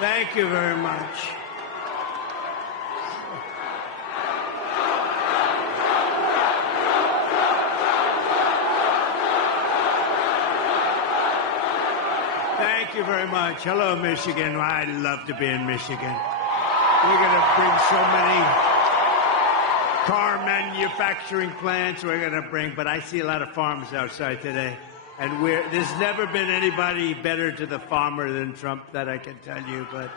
Thank you very much. Thank you very much. Hello, Michigan. I love to be in Michigan. We're going to bring so many car manufacturing plants but I see a lot of farmers outside today. And there's never been anybody better to the farmer than Trump, that I can tell you. But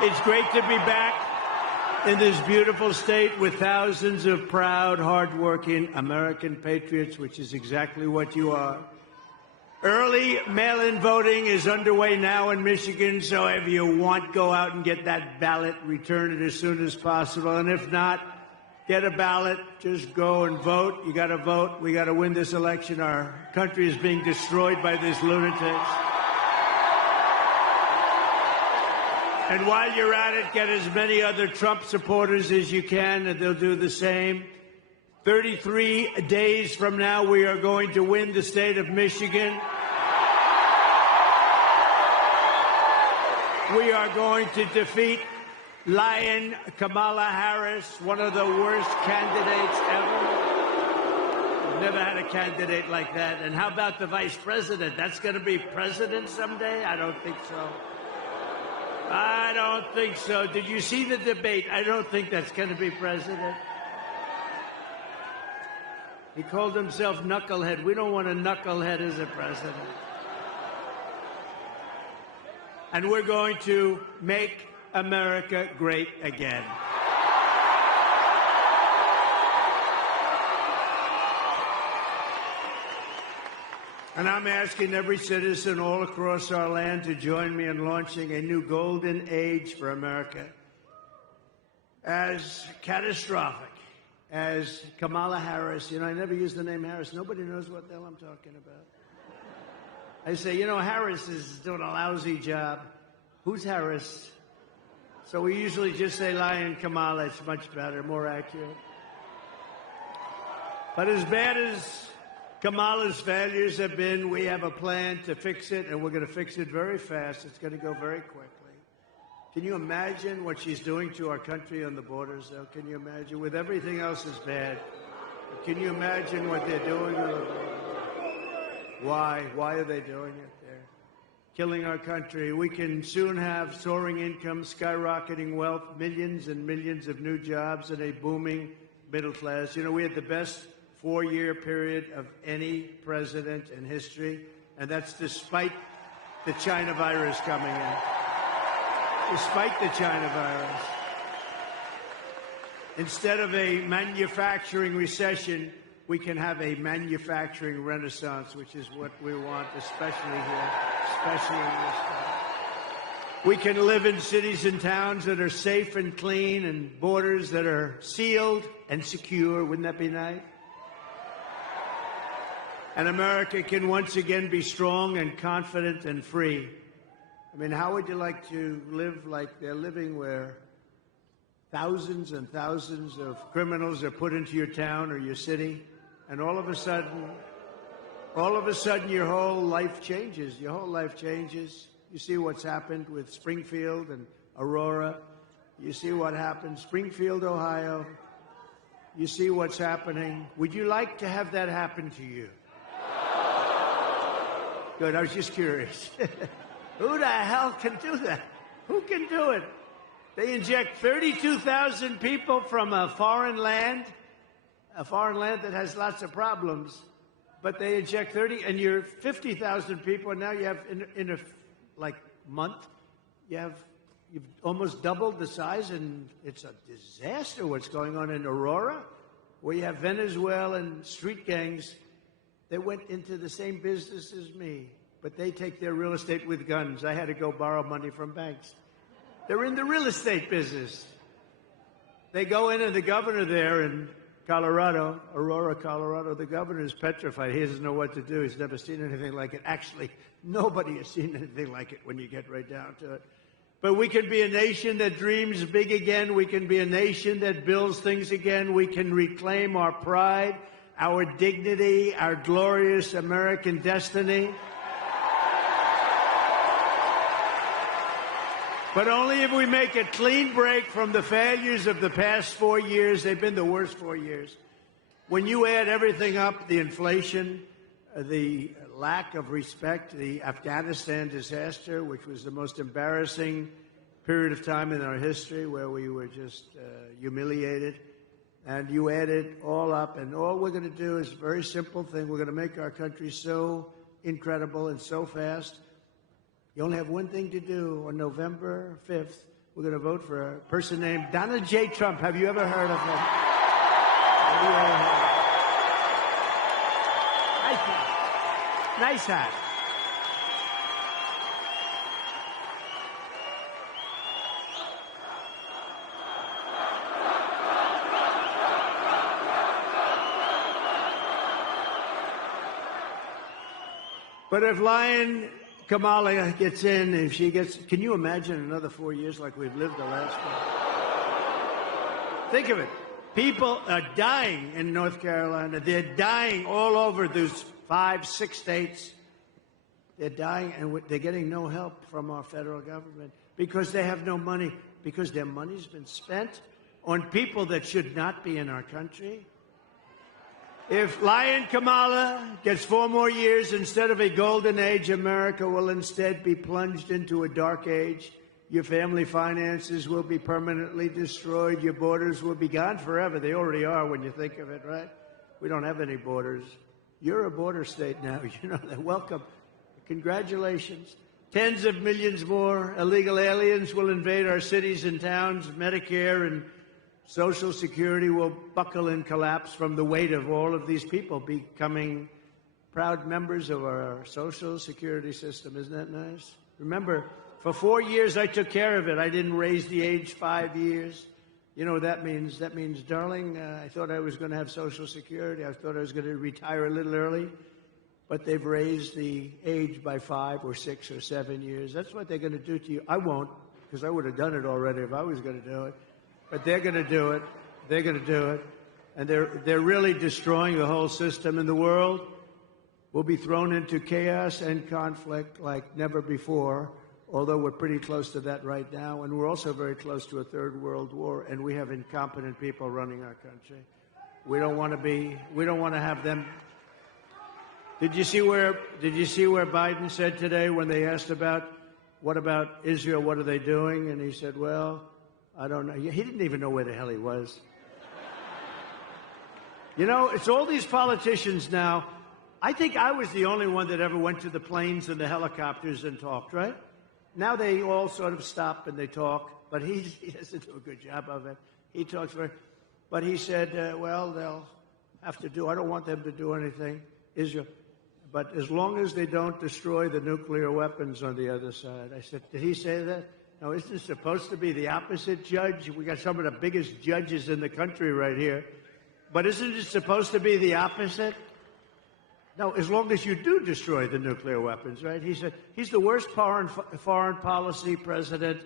it's great to be back in this beautiful state with thousands of proud, hardworking American patriots, which is exactly what you are. Early mail-in voting is underway now in Michigan, so if you want, go out and get that ballot, return it as soon as possible. And if not, get a ballot, just go and vote. You got to vote. We got to win this election. Our country is being destroyed by these lunatics. And while you're at it, get as many other Trump supporters as you can, and they'll do the same. 33 days from now, we are going to win the state of Michigan. We are going to defeat Lion Kamala Harris, one of the worst candidates ever. We've never had a candidate like that. And how about the vice president? That's going to be president someday? I don't think so. I don't think so. Did you see the debate? I don't think that's going to be president. He called himself knucklehead. We don't want a knucklehead as a president. And we're going to make America great again. And I'm asking every citizen all across our land to join me in launching a new golden age for America. As catastrophic as Kamala Harris, I never use the name Harris. Nobody knows what the hell I'm talking about. I say, Harris is doing a lousy job. Who's Harris? So we usually just say Lion Kamala. It's much better, more accurate. But as bad as Kamala's failures have been, we have a plan to fix it, and we're going to fix it very fast. It's going to go very quickly. Can you imagine what she's doing to our country on the borders, though? Can you imagine? With everything else is bad. Can you imagine what they're doing on the borders? Why? Why are they doing it? They're killing our country. We can soon have soaring income, skyrocketing wealth, millions and millions of new jobs, and a booming middle class. We had the best four-year period of any president in history, and that's despite the China virus coming in. Despite the China virus. Instead of a manufacturing recession, we can have a manufacturing renaissance, which is what we want, especially here, especially in this country. We can live in cities and towns that are safe and clean and borders that are sealed and secure. Wouldn't that be nice? And America can once again be strong and confident and free. How would you like to live like they're living, where thousands and thousands of criminals are put into your town or your city, and all of a sudden your whole life changes. Your whole life changes. You see what's happened with Springfield and Aurora. You see what happened, Springfield, Ohio. You see what's happening. Would you like to have that happen to you? Good, I was just curious. Who the hell can do that? Who can do it? They inject 32,000 people from a foreign land that has lots of problems, but they inject 30, and you're 50,000 people, and now you have, in a month, you've almost doubled the size, and it's a disaster what's going on in Aurora, where you have Venezuelan street gangs. They went into the same business as me, but they take their real estate with guns. I had to go borrow money from banks. They're in the real estate business. They go in, and the governor there in Colorado, Aurora, Colorado, the governor is petrified. He doesn't know what to do. He's never seen anything like it. Actually, nobody has seen anything like it when you get right down to it. But we can be a nation that dreams big again. We can be a nation that builds things again. We can reclaim our pride, our dignity, our glorious American destiny. But only if we make a clean break from the failures of the past 4 years. They've been the worst 4 years. When you add everything up, the inflation, the lack of respect, the Afghanistan disaster, which was the most embarrassing period of time in our history where we were just humiliated, and you add it all up, and all we're going to do is a very simple thing. We're going to make our country so incredible and so fast. You only have one thing to do. On November 5th, we're going to vote for a person named Donald J. Trump. Have you ever heard of him? Have you ever heard of him? Nice hat. But if Lion Kamala gets in, if she gets, can you imagine another 4 years like we've lived the last one? Think of it. People are dying in North Carolina. They're dying all over those 5, 6 states. They're dying, and they're getting no help from our federal government because they have no money, because their money's been spent on people that should not be in our country. If Lion Kamala gets 4 more years instead of a golden age, America will instead be plunged into a dark age. Your family finances will be permanently destroyed. Your borders will be gone forever. They already are when you think of it, right? We don't have any borders. You're a border state now. You know that. Welcome. Congratulations. Tens of millions more illegal aliens will invade our cities and towns. Medicare and Social Security will buckle and collapse from the weight of all of these people becoming proud members of our Social Security system. Isn't that nice? Remember, for 4 years, I took care of it. I didn't raise the age 5 years. You know what that means? That means, darling, I thought I was going to have Social Security. I thought I was going to retire a little early. But they've raised the age by 5 or 6 or 7 years. That's what they're going to do to you. I won't, because I would have done it already if I was going to do it. But they're going to do it. They're going to do it. And they're really destroying the whole system. In the world will be thrown into chaos and conflict like never before, although we're pretty close to that right now. And we're also very close to a third world war, and we have incompetent people running our country. We don't want to have them. Did you see where Biden said today when they asked what about Israel, what are they doing? And he said, well, I don't know. He didn't even know where the hell he was. You know, it's all these politicians now. I think I was the only one that ever went to the planes and the helicopters and talked, right? Now they all sort of stop and they talk, but he doesn't do a good job of it. He talks but he said, well, they'll have to do, I don't want them to do anything, Israel. But as long as they don't destroy the nuclear weapons on the other side. I said, did he say that? No, isn't it supposed to be the opposite, Judge? We got some of the biggest judges in the country right here. But isn't it supposed to be the opposite? No, as long as you do destroy the nuclear weapons, right? He said he's the worst foreign policy president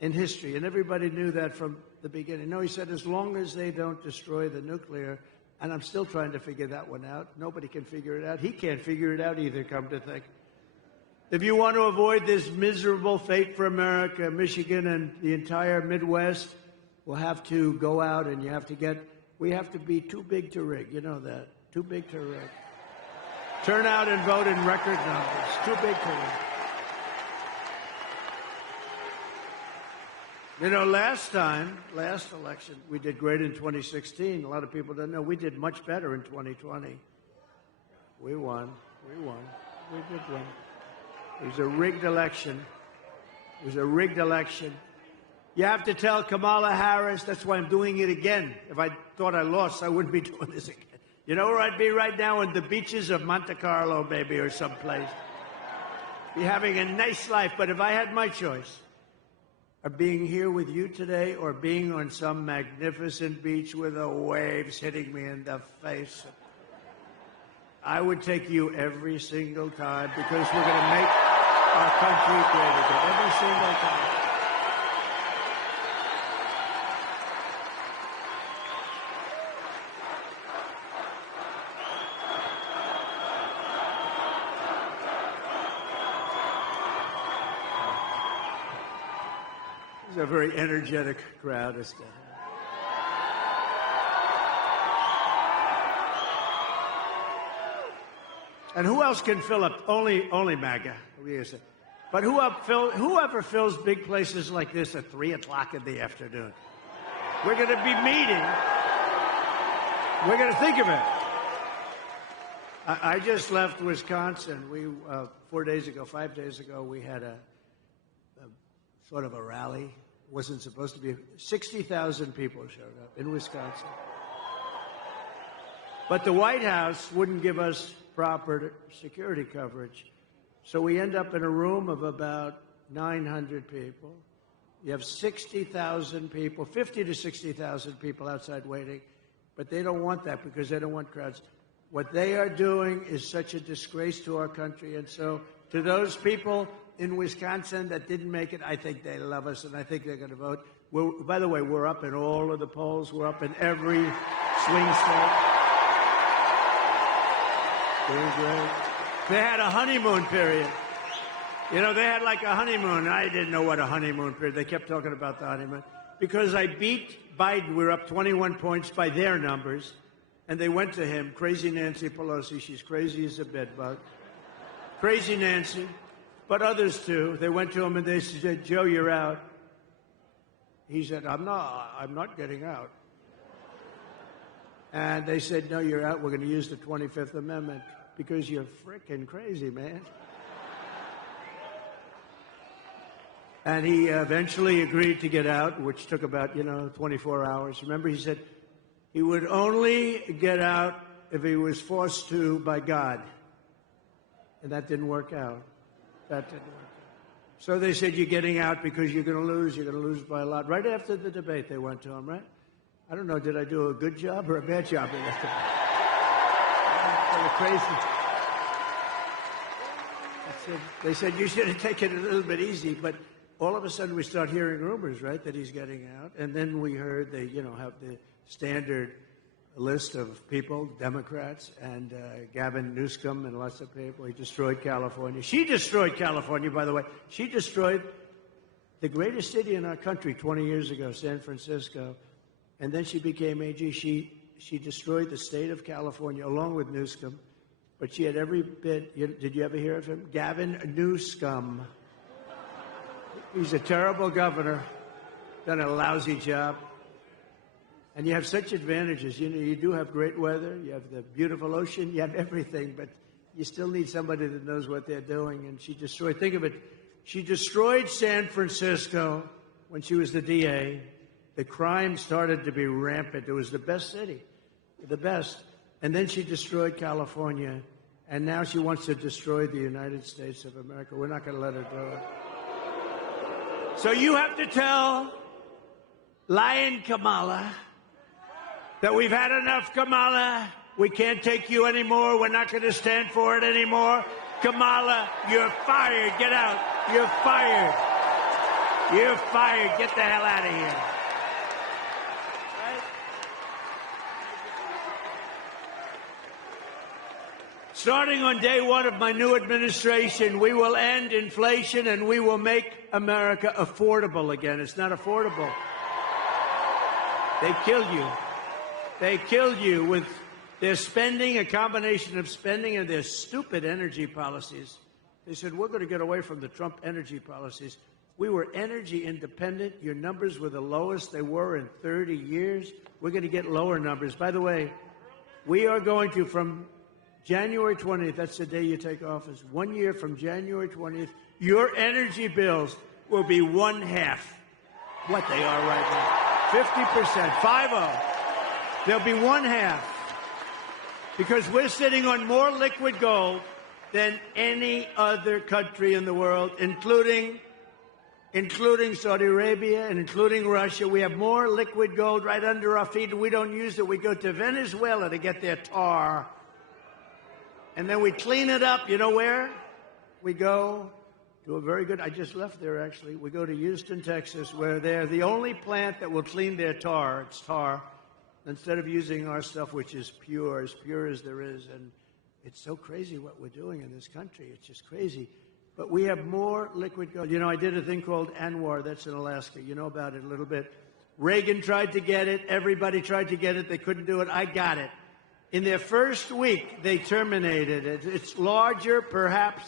in history, and everybody knew that from the beginning. No, he said as long as they don't destroy the nuclear, and I'm still trying to figure that one out. Nobody can figure it out. He can't figure it out either, come to think. If you want to avoid this miserable fate for America, Michigan and the entire Midwest will have to go out and we have to be too big to rig. You know that. Too big to rig. Turn out and vote in record numbers. Too big to rig. You know, last election, we did great in 2016. A lot of people don't know. We did much better in 2020. We won. We did win. It was a rigged election. It was a rigged election. You have to tell Kamala Harris, that's why I'm doing it again. If I thought I lost, I wouldn't be doing this again. You know where I'd be right now? On the beaches of Monte Carlo, maybe, or someplace. Be having a nice life. But if I had my choice of being here with you today or being on some magnificent beach with the waves hitting me in the face, I would take you every single time because we're going to make our country great again. Every single time. It's a very energetic crowd. And who else can fill up? Only MAGA. But whoever fills big places like this at 3 o'clock in the afternoon? We're going to be meeting. We're going to think of it. I just left Wisconsin. We 5 days ago, we had a sort of a rally. Wasn't supposed to be. 60,000 people showed up in Wisconsin. But the White House wouldn't give us proper security coverage. So we end up in a room of about 900 people. You have 60,000 people, 50 to 60,000 people outside waiting, but they don't want that because they don't want crowds. What they are doing is such a disgrace to our country. And so to those people in Wisconsin that didn't make it, I think they love us, and I think they're going to vote. By the way, we're up in all of the polls. We're up in every swing state. Doing great. They had a honeymoon period. You know, they had like a honeymoon. I didn't know what a honeymoon period. They kept talking about the honeymoon. Because I beat Biden, we were up 21 points by their numbers. And they went to him, crazy Nancy Pelosi. She's crazy as a bedbug. Crazy Nancy. But others too. They went to him and they said, Joe, you're out. He said, I'm not getting out. And they said, no, you're out. We're going to use the 25th Amendment because you're frickin' crazy, man. And he eventually agreed to get out, which took about, 24 hours. Remember, he said he would only get out if he was forced to by God. And that didn't work out. That didn't work out. So they said, you're getting out because you're going to lose. You're going to lose by a lot. Right after the debate, they went to him, right? I don't know, did I do a good job or a bad job in that debate? They were crazy. They said, you should have taken it a little bit easy, but all of a sudden we start hearing rumors, right, that he's getting out. And then we heard they, have the standard list of people, Democrats, and Gavin Newsom and lots of people. He destroyed California. She destroyed California, by the way. She destroyed the greatest city in our country 20 years ago, San Francisco. And then she became AG. She destroyed the state of California along with Newsom. But she had every bit. Did you ever hear of him? Gavin Newsom. He's a terrible governor. Done a lousy job. And you have such advantages. You do have great weather. You have the beautiful ocean. You have everything. But you still need somebody that knows what they're doing. And she destroyed, think of it, she destroyed San Francisco when she was the DA. The crime started to be rampant. It was the best city, the best. And then she destroyed California. And now she wants to destroy the United States of America. We're not going to let her do it. So you have to tell lying Kamala that we've had enough, Kamala. We can't take you anymore. We're not going to stand for it anymore. Kamala, you're fired. Get out. You're fired. You're fired. Get the hell out of here. Starting on day one of my new administration, we will end inflation and we will make America affordable again. It's not affordable. They killed you. They killed you with their spending, a combination of spending and their stupid energy policies. They said, we're going to get away from the Trump energy policies. We were energy independent. Your numbers were the lowest they were in 30 years. We're going to get lower numbers. By the way, we are going to, from January 20th, that's the day you take office, 1 year from January 20th, your energy bills will be 1/2 what they are right now. 50%, 50. They'll be 1/2. Because we're sitting on more liquid gold than any other country in the world, including Saudi Arabia and including Russia. We have more liquid gold right under our feet, and we don't use it. We go to Venezuela to get their tar. And then we clean it up. You know where? We go to a very good, I just left there actually. We go to Houston, Texas, where they're the only plant that will clean their tar. It's tar. Instead of using our stuff, which is pure as there is. And it's so crazy what we're doing in this country. It's just crazy. But we have more liquid gold. You know, I did a thing called ANWR. That's in Alaska. You know about it a little bit. Reagan tried to get it. Everybody tried to get it. They couldn't do it. I got it. In their first week, they terminated it. It's larger, perhaps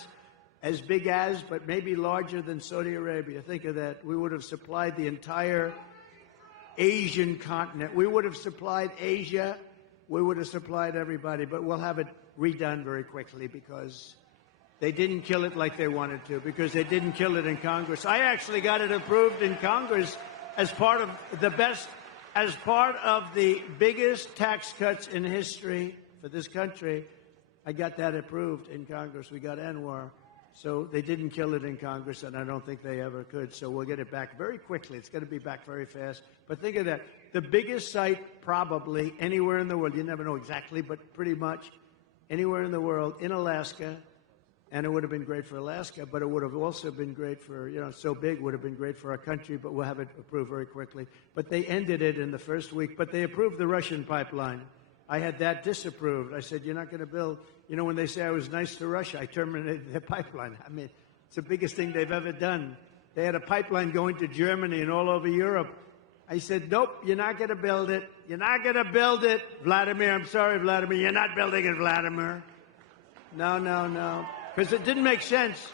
as big as, but maybe larger than Saudi Arabia. Think of that. We would have supplied the entire Asian continent. We would have supplied Asia. We would have supplied everybody. But we'll have it redone very quickly because they didn't kill it like they wanted to, because they didn't kill it in Congress. I actually got it approved in Congress as part of the biggest tax cuts in history for this country. I got that approved in Congress. We got ANWR. So they didn't kill it in Congress, and I don't think they ever could. So we'll get it back very quickly. It's going to be back very fast. But think of that. The biggest site probably anywhere in the world, you never know exactly, but pretty much anywhere in the world, in Alaska. And it would have been great for Alaska, but it would have also been great for, so big would have been great for our country, but we'll have it approved very quickly. But they ended it in the first week, but they approved the Russian pipeline. I had that disapproved. I said, you're not going to build, when they say I was nice to Russia, I terminated their pipeline. I mean, it's the biggest thing they've ever done. They had a pipeline going to Germany and all over Europe. I said, nope, you're not going to build it. You're not going to build it. Vladimir, I'm sorry, Vladimir, you're not building it, Vladimir. No. Because it didn't make sense.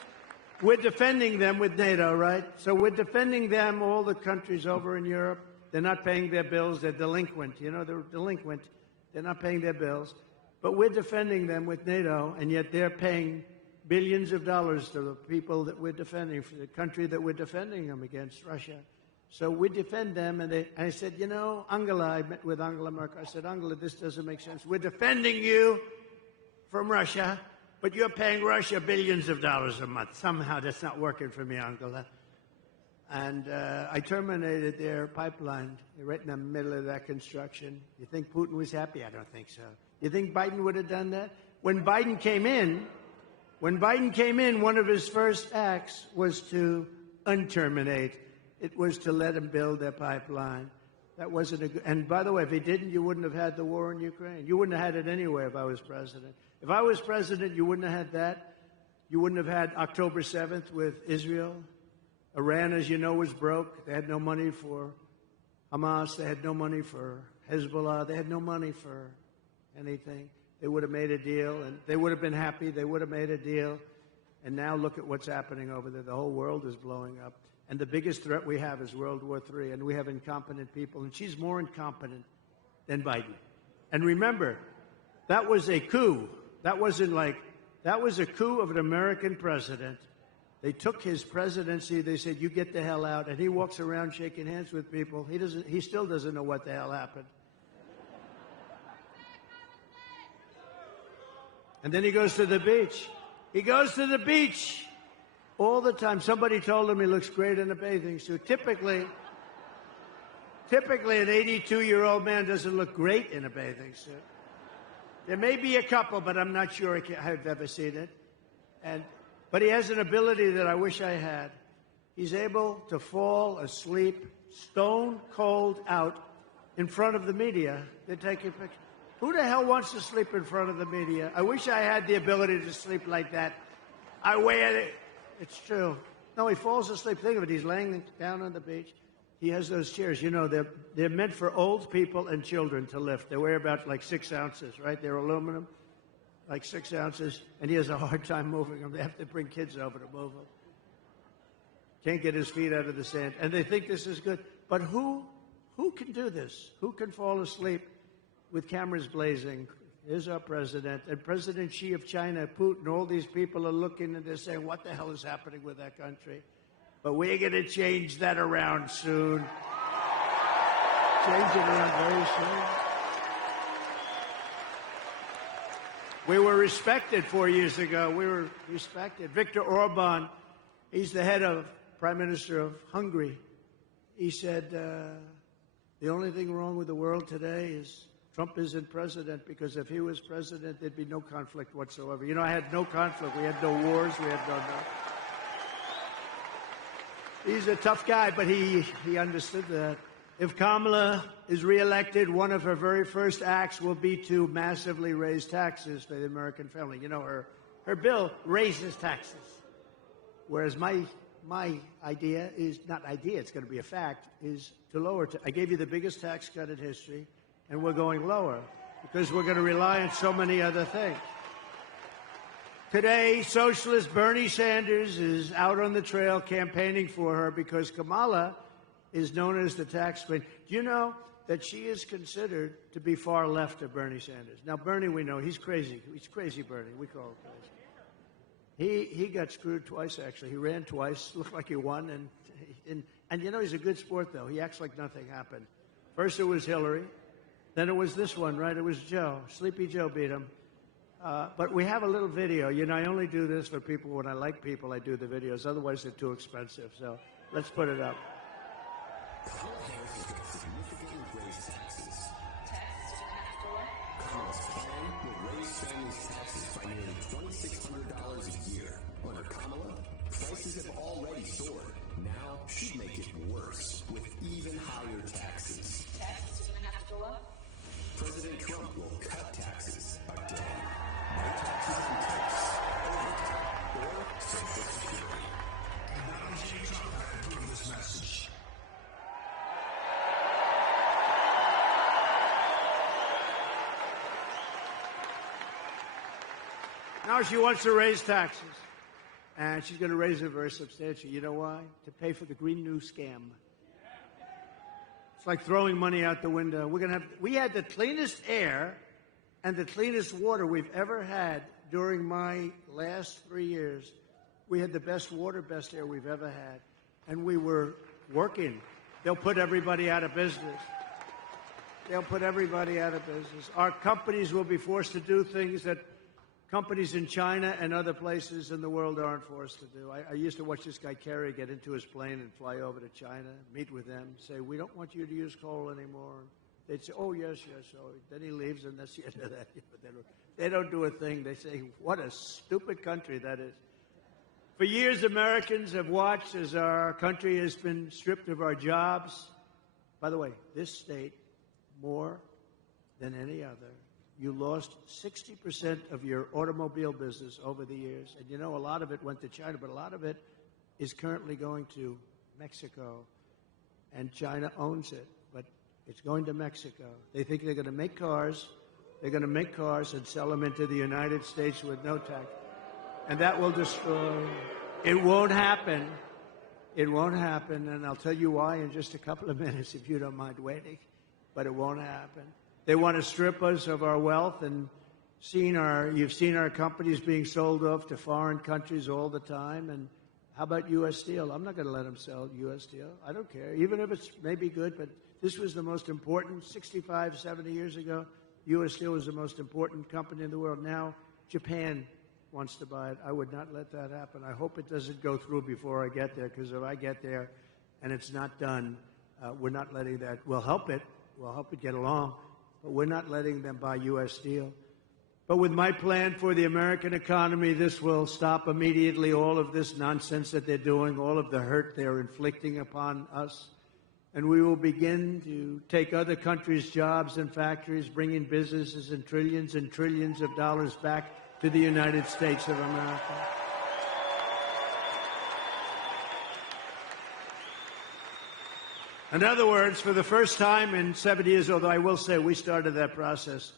We're defending them with NATO, right? So we're defending them, all the countries over in Europe. They're not paying their bills. They're delinquent. They're delinquent. They're not paying their bills. But we're defending them with NATO, and yet they're paying billions of dollars to the people that we're defending, for the country that we're defending them against, Russia. So we defend them, and I said, Angela, I met with Angela Merkel. I said, Angela, this doesn't make sense. We're defending you from Russia, but you're paying Russia billions of dollars a month. Somehow that's not working for me, Angela. And I terminated their pipeline. They're right in the middle of that construction. You think Putin was happy? I don't think so. You think Biden would have done that? When Biden came in, one of his first acts was to unterminate. It was to let him build their pipeline. That wasn't a good. And by the way, if he didn't, you wouldn't have had the war in Ukraine. You wouldn't have had it anyway if I was president. If I was president, you wouldn't have had that. You wouldn't have had October 7th with Israel. Iran, as you know, was broke. They had no money for Hamas. They had no money for Hezbollah. They had no money for anything. They would have made a deal, and they would have been happy. They would have made a deal. And now look at what's happening over there. The whole world is blowing up. And the biggest threat we have is World War III, and we have incompetent people. And she's more incompetent than Biden. And remember, that was a coup. That was a coup of an American president. They took his presidency. They said, you get the hell out. And he walks around shaking hands with people. He still doesn't know what the hell happened. And then he goes to the beach. He goes to the beach all the time. Somebody told him he looks great in a bathing suit. Typically, an 82-year-old man doesn't look great in a bathing suit. There may be a couple, but I'm not sure I've ever seen it. But he has an ability that I wish I had. He's able to fall asleep stone cold out in front of the media. They're taking pictures. Who the hell wants to sleep in front of the media? I wish I had the ability to sleep like that. I wear it. It's true. No, he falls asleep. Think of it. He's laying down on the beach. He has those chairs. They're meant for old people and children to lift. They weigh about like 6 ounces, right? They're aluminum, like 6 ounces. And he has a hard time moving them. They have to bring kids over to move them. Can't get his feet out of the sand. And they think this is good. But who can do this? Who can fall asleep with cameras blazing? Here's our president. And President Xi of China, Putin, all these people are looking and they're saying, what the hell is happening with that country? But we're going to change that around soon. Change it around very soon. We were respected 4 years ago. We were respected. Viktor Orban, he's the head of Prime Minister of Hungary. He said, the only thing wrong with the world today is Trump isn't president, because if he was president, there'd be no conflict whatsoever. I had no conflict. We had no wars. We had no. He's a tough guy, but he understood that. If Kamala is reelected, one of her very first acts will be to massively raise taxes for the American family. Her bill raises taxes. Whereas my idea is not idea; it's going to be a fact. Is to lower. I gave you the biggest tax cut in history, and we're going lower because we're going to rely on so many other things. Today, socialist Bernie Sanders is out on the trail campaigning for her because Kamala is known as the tax queen. Do you know that she is considered to be far left of Bernie Sanders? Now, Bernie, we know, he's crazy. He's crazy Bernie. We call him crazy. He got screwed twice, actually. He ran twice, looked like he won. And you know, he's a good sport, though. He acts like nothing happened. First it was Hillary. Then it was this one, right? It was Joe. Sleepy Joe beat him. But we have a little video. You know, I only do this for people when I like people. I do the videos. Otherwise, they're too expensive. So let's put it up. Kamala Harris is going to significantly raise taxes. Kamala's plan will raise families' taxes by nearly $2,600 a year. Under Kamala, prices have already soared. Now she'd make it worse with even higher taxes. Taxes are going to have to go up? President Trump will cut taxes again. No taxes on tips, overtime, or Social Security. And now Jay Trump had to prove this message. Now she wants to raise taxes. And she's going to raise it very substantially. You know why? To pay for the Green New scam. It's like throwing money out the window. We had the cleanest air and the cleanest water we've ever had during my last 3 years. We had the best water, best air we've ever had. And we were working. They'll put everybody out of business. They'll put everybody out of business. Our companies will be forced to do things that companies in China and other places in the world aren't forced to do. I used to watch this guy Kerry get into his plane and fly over to China, meet with them, say, we don't want you to use coal anymore. They'd say, oh, yes. So then he leaves, and that's the end of that. But they don't do a thing. They say, what a stupid country that is. For years, Americans have watched as our country has been stripped of our jobs. By the way, this state, more than any other, you lost 60% of your automobile business over the years. And you know, a lot of it went to China, but a lot of it is currently going to Mexico. And China owns it, but it's going to Mexico. They think they're going to make cars. They're going to make cars and sell them into the United States with no tax. And that will destroy. It won't happen. It won't happen. And I'll tell you why in just a couple of minutes if you don't mind waiting. But it won't happen. They want to strip us of our wealth, and you've seen our companies being sold off to foreign countries all the time. And how about U.S. Steel? I'm not going to let them sell U.S. Steel. I don't care, even if it's maybe good. But this was the most important 65, 70 years ago. U.S. Steel was the most important company in the world. Now Japan wants to buy it. I would not let that happen. I hope it doesn't go through before I get there, because if I get there and it's not done, we're not letting that. We'll help it. We'll help it get along. But we're not letting them buy U.S. Steel. But with my plan for the American economy, this will stop immediately all of this nonsense that they're doing, all of the hurt they're inflicting upon us. And we will begin to take other countries' jobs and factories, bringing businesses and trillions of dollars back to the United States of America. In other words, for the first time in 7 years, although I will say we started that process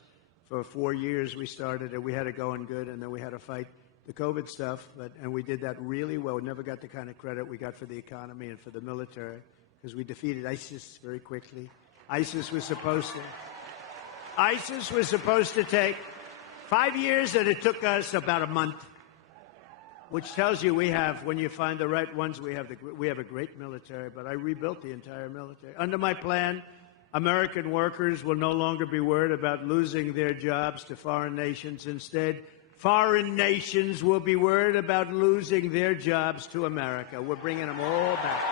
for 4 years, we started it. We had it going good, and then we had to fight the COVID stuff, and we did that really well. We never got the kind of credit we got for the economy and for the military, because we defeated ISIS very quickly. ISIS was supposed to take 5 years, and it took us about a month. Which tells you when you find the right ones, we have a great military, but I rebuilt the entire military. Under my plan, American workers will no longer be worried about losing their jobs to foreign nations. Instead, foreign nations will be worried about losing their jobs to America. We're bringing them all back.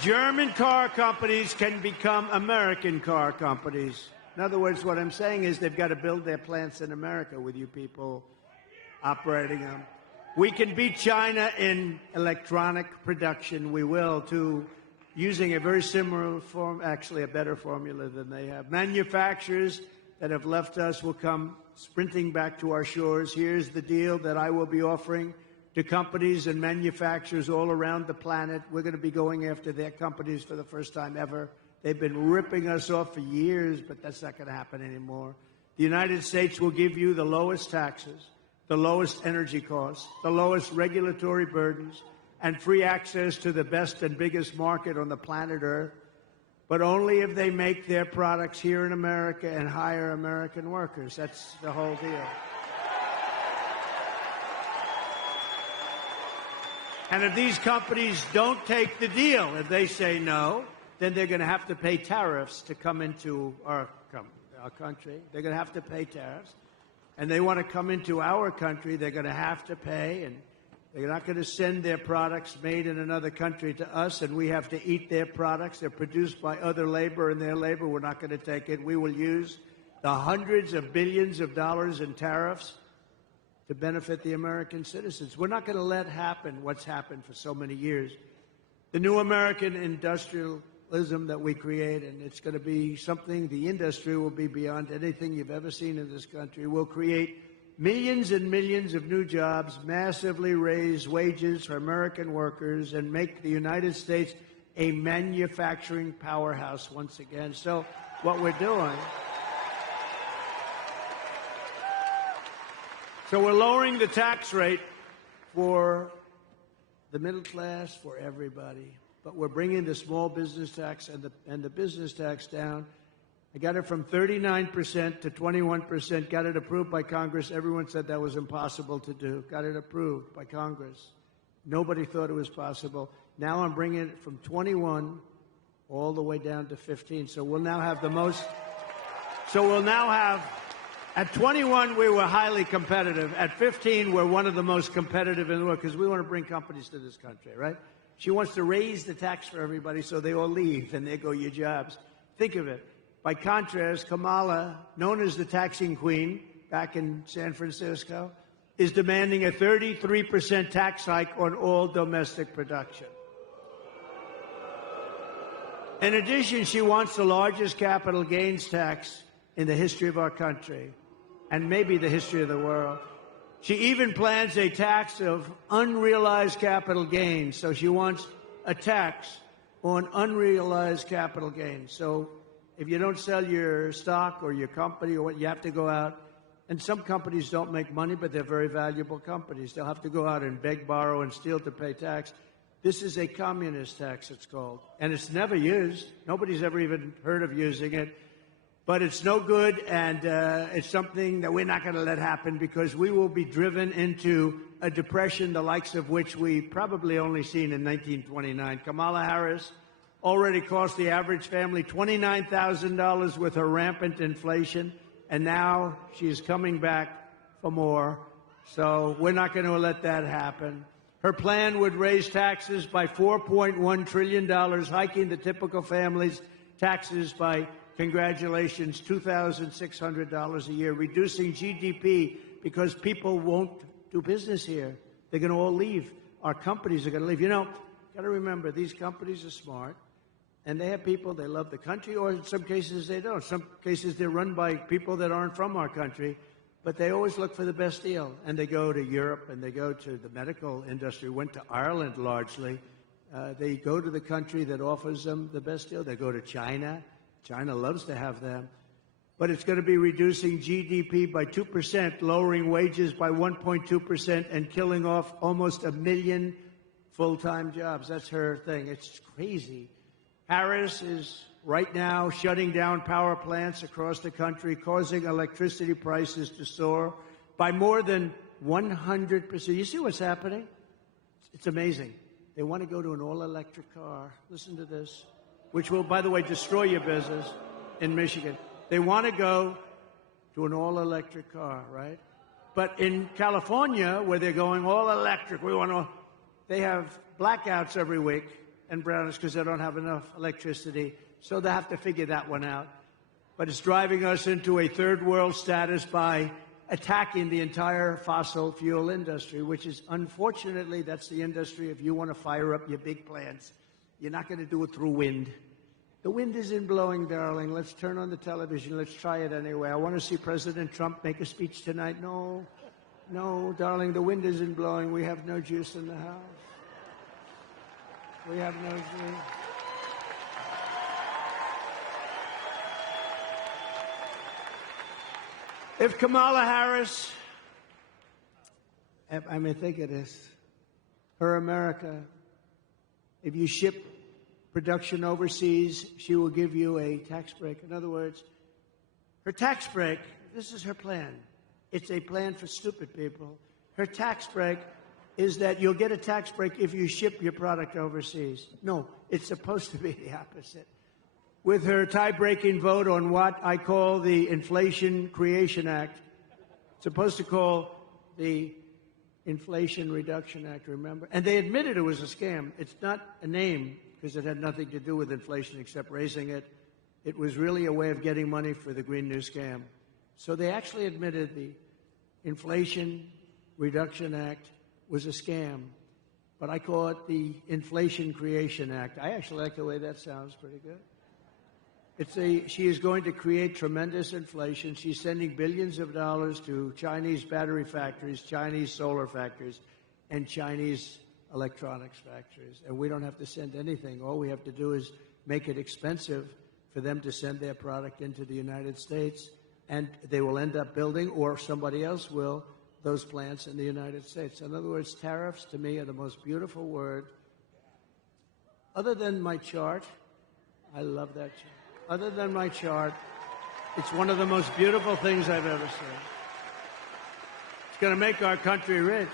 German car companies can become American car companies. In other words, what I'm saying is they've got to build their plants in America with you people operating them. We can beat China in electronic production. We will, too, using a very similar form, actually a better formula than they have. Manufacturers that have left us will come sprinting back to our shores. Here's the deal that I will be offering to companies and manufacturers all around the planet. We're going to be going after their companies for the first time ever. They've been ripping us off for years, but that's not going to happen anymore. The United States will give you the lowest taxes, the lowest energy costs, the lowest regulatory burdens, and free access to the best and biggest market on the planet Earth, but only if they make their products here in America and hire American workers. That's the whole deal. And if these companies don't take the deal, if they say no, then they're going to have to pay tariffs to come into our country. They're going to have to pay tariffs. And they want to come into our country, they're going to have to pay. And they're not going to send their products made in another country to us, and we have to eat their products. They're produced by other labor, and their labor, we're not going to take it. We will use the hundreds of billions of dollars in tariffs to benefit the American citizens. We're not going to let happen what's happened for so many years. The new American industrialism that we create, and it's going to be something, the industry will be beyond anything you've ever seen in this country. We'll create millions and millions of new jobs, massively raise wages for American workers, and make the United States a manufacturing powerhouse once again. So what we're doing... So we're lowering the tax rate for the middle class, for everybody. But we're bringing the small business tax and the business tax down. I got it from 39% to 21%, got it approved by Congress. Everyone said that was impossible to do. Got it approved by Congress. Nobody thought it was possible. Now I'm bringing it from 21 all the way down to 15. So we'll now have the most... So we'll now have... At 21, we were highly competitive. At 15, we're one of the most competitive in the world because we want to bring companies to this country, right? She wants to raise the tax for everybody so they all leave and there go your jobs. Think of it. By contrast, Kamala, known as the taxing queen back in San Francisco, is demanding a 33% tax hike on all domestic production. In addition, she wants the largest capital gains tax in the history of our country, and maybe the history of the world. She even plans a tax of unrealized capital gains. So she wants a tax on unrealized capital gains. So if you don't sell your stock or your company or what, you have to go out. And some companies don't make money, but they're very valuable companies. They'll have to go out and beg, borrow, and steal to pay tax. This is a communist tax, it's called. And it's never used. Nobody's ever even heard of using it. But it's no good, and it's something that we're not going to let happen because we will be driven into a depression the likes of which we probably only seen in 1929. Kamala Harris already cost the average family $29,000 with her rampant inflation, and now she's coming back for more. So we're not going to let that happen. Her plan would raise taxes by $4.1 trillion, hiking the typical family's taxes by, congratulations, $2,600 a year, reducing GDP because people won't do business here. They're going to all leave. Our companies are going to leave. You know, got to remember, these companies are smart, and they have people, they love the country, or in some cases they don't. Some cases they're run by people that aren't from our country, but they always look for the best deal. And they go to Europe, and they go to the medical industry, went to Ireland largely. They go to the country that offers them the best deal. They go to China. China loves to have them. But it's going to be reducing GDP by 2%, lowering wages by 1.2%, and killing off almost 1 million full-time jobs. That's her thing. It's crazy. Harris is right now shutting down power plants across the country, causing electricity prices to soar by more than 100%. You see what's happening? It's amazing. They want to go to an all-electric car. Listen to this. Which will, by the way, destroy your business in Michigan. They want to go to an all-electric car, right? But in California, where they're going all-electric, they have blackouts every week and brownouts because they don't have enough electricity. So they have to figure that one out. But it's driving us into a third world status by attacking the entire fossil fuel industry, which is, unfortunately, that's the industry. If you want to fire up your big plants, you're not going to do it through wind. The wind isn't blowing, darling. Let's turn on the television. Let's try it anyway. I want to see President Trump make a speech tonight. No, no, darling, the wind isn't blowing. We have no juice in the house. We have no juice. If Kamala Harris, I mean, think of this. Her America, if you ship production overseas, she will give you a tax break. In other words, her tax break, this is her plan. It's a plan for stupid people. Her tax break is that you'll get a tax break if you ship your product overseas. No, it's supposed to be the opposite. With her tie-breaking vote on what I call the Inflation Creation Act, it's supposed to call the Inflation Reduction Act, remember? And they admitted it was a scam. It's not a name because it had nothing to do with inflation except raising it. It was really a way of getting money for the Green New Scam. So they actually admitted the Inflation Reduction Act was a scam. But I call it the Inflation Creation Act. I actually like the way that sounds pretty good. She is going to create tremendous inflation. She's sending billions of dollars to Chinese battery factories, Chinese solar factories, and Chinese electronics factories. And we don't have to send anything. All we have to do is make it expensive for them to send their product into the United States. And they will end up building, or somebody else will, those plants in the United States. In other words, tariffs to me are the most beautiful word. Other than my chart, I love that chart. Other than my chart, it's one of the most beautiful things I've ever seen. It's going to make our country rich.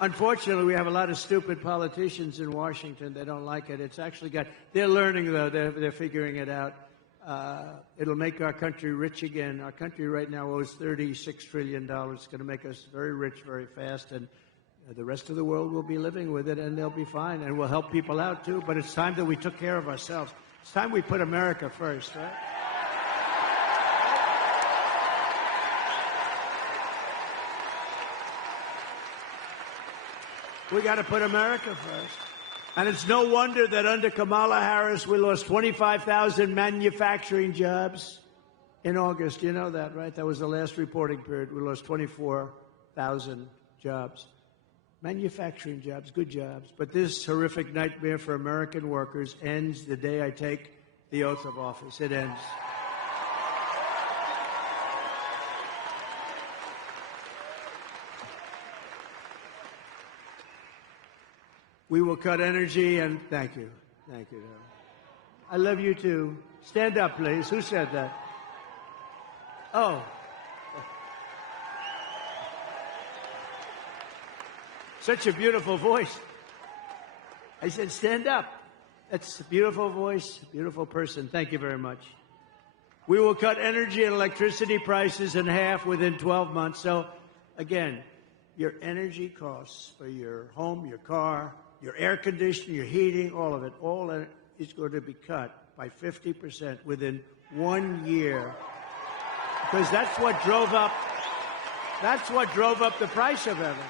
Unfortunately, we have a lot of stupid politicians in Washington. They don't like it. It's actually they're learning, though. They're figuring it out. It'll make our country rich again. Our country right now owes $36 trillion. It's going to make us very rich very fast. And the rest of the world will be living with it, and they'll be fine. And we'll help people out, too. But it's time that we took care of ourselves. It's time we put America first, right? We got to put America first. And it's no wonder that under Kamala Harris, we lost 25,000 manufacturing jobs in August. You know that, right? That was the last reporting period. We lost 24,000 jobs. Manufacturing jobs, good jobs. But this horrific nightmare for American workers ends the day I take the oath of office. It ends. We will cut energy and thank you. Thank you. I love you too. Stand up, please. Who said that? Oh. Such a beautiful voice. I said, stand up. That's a beautiful voice, beautiful person. Thank you very much. We will cut energy and electricity prices in half within 12 months. So, again, your energy costs for your home, your car, your air conditioning, your heating, all of it, is going to be cut by 50% within 1 year. Because that's what drove up the price of everything.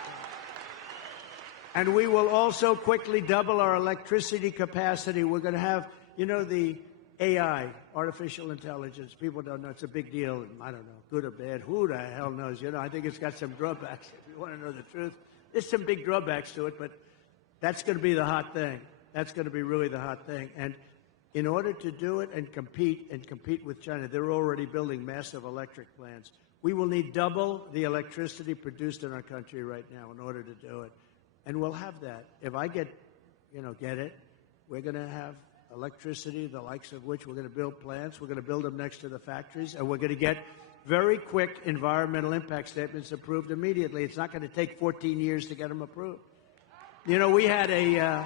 And we will also quickly double our electricity capacity. We're going to have, the AI, artificial intelligence. People don't know. It's a big deal. I don't know, good or bad. Who the hell knows? I think it's got some drawbacks. If you want to know the truth, there's some big drawbacks to it, but that's going to be the hot thing. That's going to be really the hot thing. And in order to do it and compete with China, they're already building massive electric plants. We will need double the electricity produced in our country right now in order to do it. And we'll have that. If I get it, we're going to have electricity, the likes of which we're going to build plants. We're going to build them next to the factories, and we're going to get very quick environmental impact statements approved immediately. It's not going to take 14 years to get them approved. We had a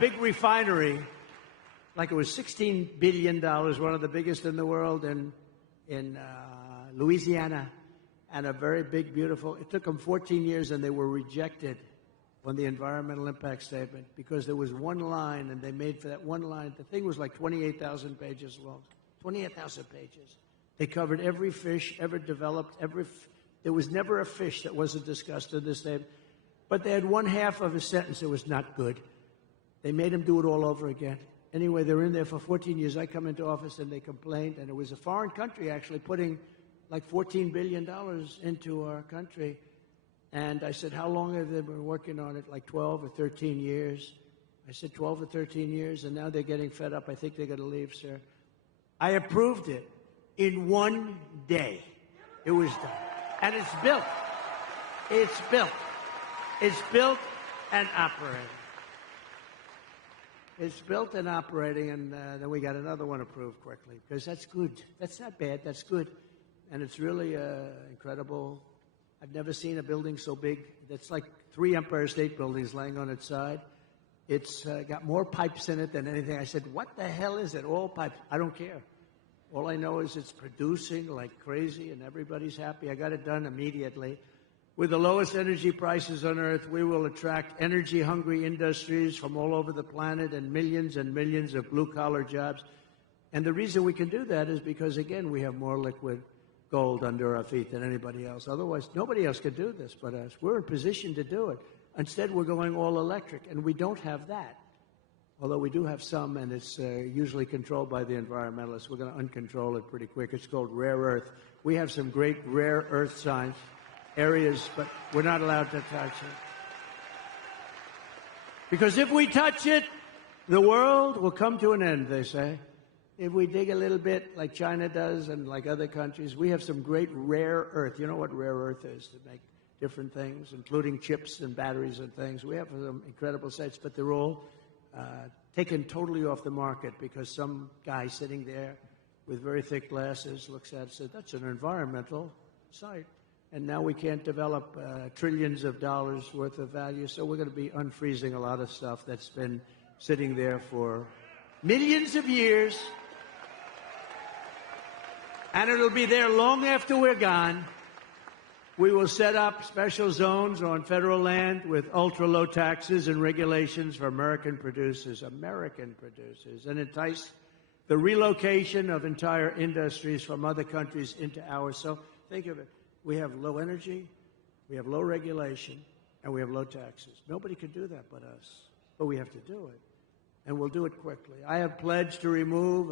big refinery, like it was $16 billion, one of the biggest in the world in Louisiana. And a very big, beautiful, it took them 14 years and they were rejected on the environmental impact statement because there was one line and they made for that one line. The thing was like 28,000 pages long, 28,000 pages. They covered every fish ever developed, there was never a fish that wasn't discussed in this statement. But they had one half of a sentence that was not good. They made him do it all over again. Anyway, they're in there for 14 years. I come into office and they complained, and it was a foreign country actually putting like $14 billion into our country. And I said, how long have they been working on it? Like 12 or 13 years. I said 12 or 13 years, and now they're getting fed up. I think they're going to leave, sir. I approved it in one day. It was done. And it's built. It's built. It's built and operating. It's built and operating, and then we got another one approved quickly, because that's good. That's not bad. That's good. And it's really incredible. I've never seen a building so big. That's like 3 Empire State Buildings laying on its side. It's got more pipes in it than anything. I said, what the hell is it? All pipes. I don't care. All I know is it's producing like crazy, and everybody's happy. I got it done immediately. With the lowest energy prices on Earth, we will attract energy-hungry industries from all over the planet and millions of blue-collar jobs. And the reason we can do that is because, again, we have more liquid gold under our feet than anybody else. Otherwise, nobody else could do this but us. We're in position to do it. Instead, we're going all electric, and we don't have that. Although we do have some, and it's usually controlled by the environmentalists. We're going to uncontrol it pretty quick. It's called rare earth. We have some great rare earth science areas, but we're not allowed to touch it. Because if we touch it, the world will come to an end, they say. If we dig a little bit like China does and like other countries, we have some great rare earth. You know what rare earth is? To make different things, including chips and batteries and things. We have some incredible sites, but they're all taken totally off the market because some guy sitting there with very thick glasses looks at it and says, that's an environmental site. And now we can't develop trillions of dollars worth of value, so we're going to be unfreezing a lot of stuff that's been sitting there for millions of years. And it'll be there long after we're gone. We will set up special zones on federal land with ultra-low taxes and regulations for American producers, and entice the relocation of entire industries from other countries into ours. So think of it. We have low energy, we have low regulation, and we have low taxes. Nobody can do that but us, but we have to do it, and we'll do it quickly. I have pledged to remove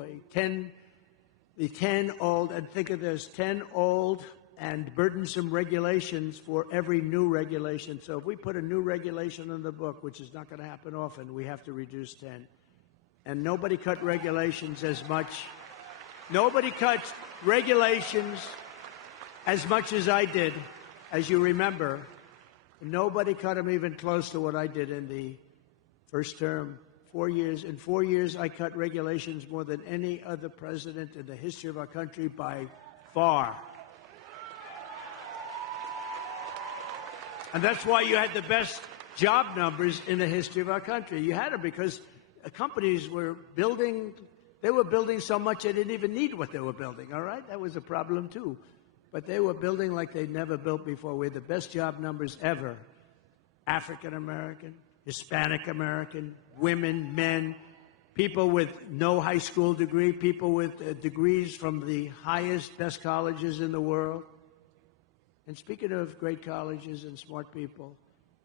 the 10 old, and think of this, 10 old and burdensome regulations for every new regulation. So if we put a new regulation in the book, which is not going to happen often, we have to reduce 10. And nobody cut regulations as much. Nobody cut regulations as much as I did, as you remember. Nobody cut them even close to what I did in the first term. 4 years. In 4 years, I cut regulations more than any other president in the history of our country by far. And that's why you had the best job numbers in the history of our country. You had them because companies were building, they were building so much they didn't even need what they were building, all right? That was a problem, too. But they were building like they'd never built before. We had the best job numbers ever. African-American, Hispanic-American, women, men, people with no high school degree, people with degrees from the highest, best colleges in the world. And speaking of great colleges and smart people,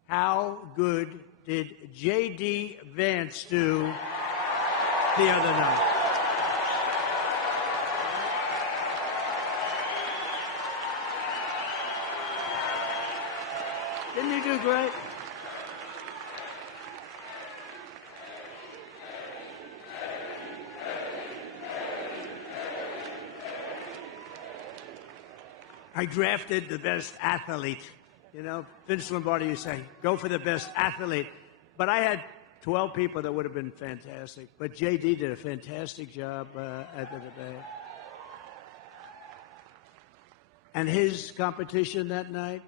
how good did J.D. Vance do the other night? Didn't he do great? I drafted the best athlete. You know, Vince Lombardi, you say, go for the best athlete. But I had 12 people that would have been fantastic. But J.D. did a fantastic job at the debate. And his competition that night,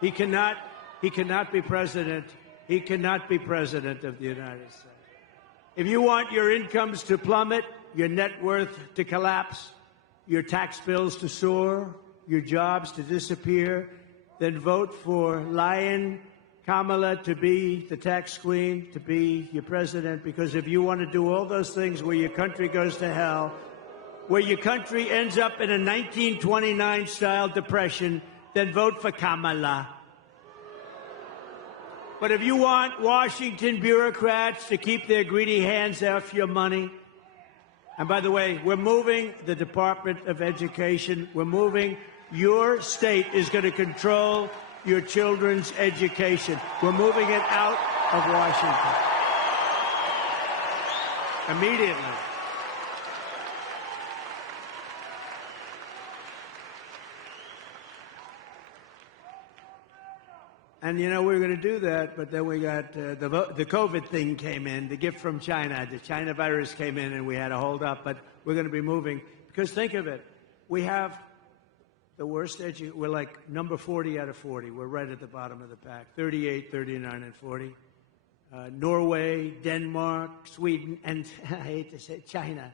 he cannot be president. He cannot be president of the United States. If you want your incomes to plummet, your net worth to collapse, your tax bills to soar, your jobs to disappear, then vote for Lion Kamala to be the tax queen, to be your president. Because if you want to do all those things where your country goes to hell, where your country ends up in a 1929-style depression, then vote for Kamala. But if you want Washington bureaucrats to keep their greedy hands off your money, and by the way, we're moving the Department of Education. We're moving. Your state is going to control your children's education. We're moving it out of Washington immediately. And, you know, we were going to do that, but then we got the COVID thing came in, the gift from China. The China virus came in, and we had to hold up. But we're going to be moving. Because think of it. We have the worst we're like number 40 out of 40. We're right at the bottom of the pack, 38, 39, and 40. Norway, Denmark, Sweden, and I hate to say it, China.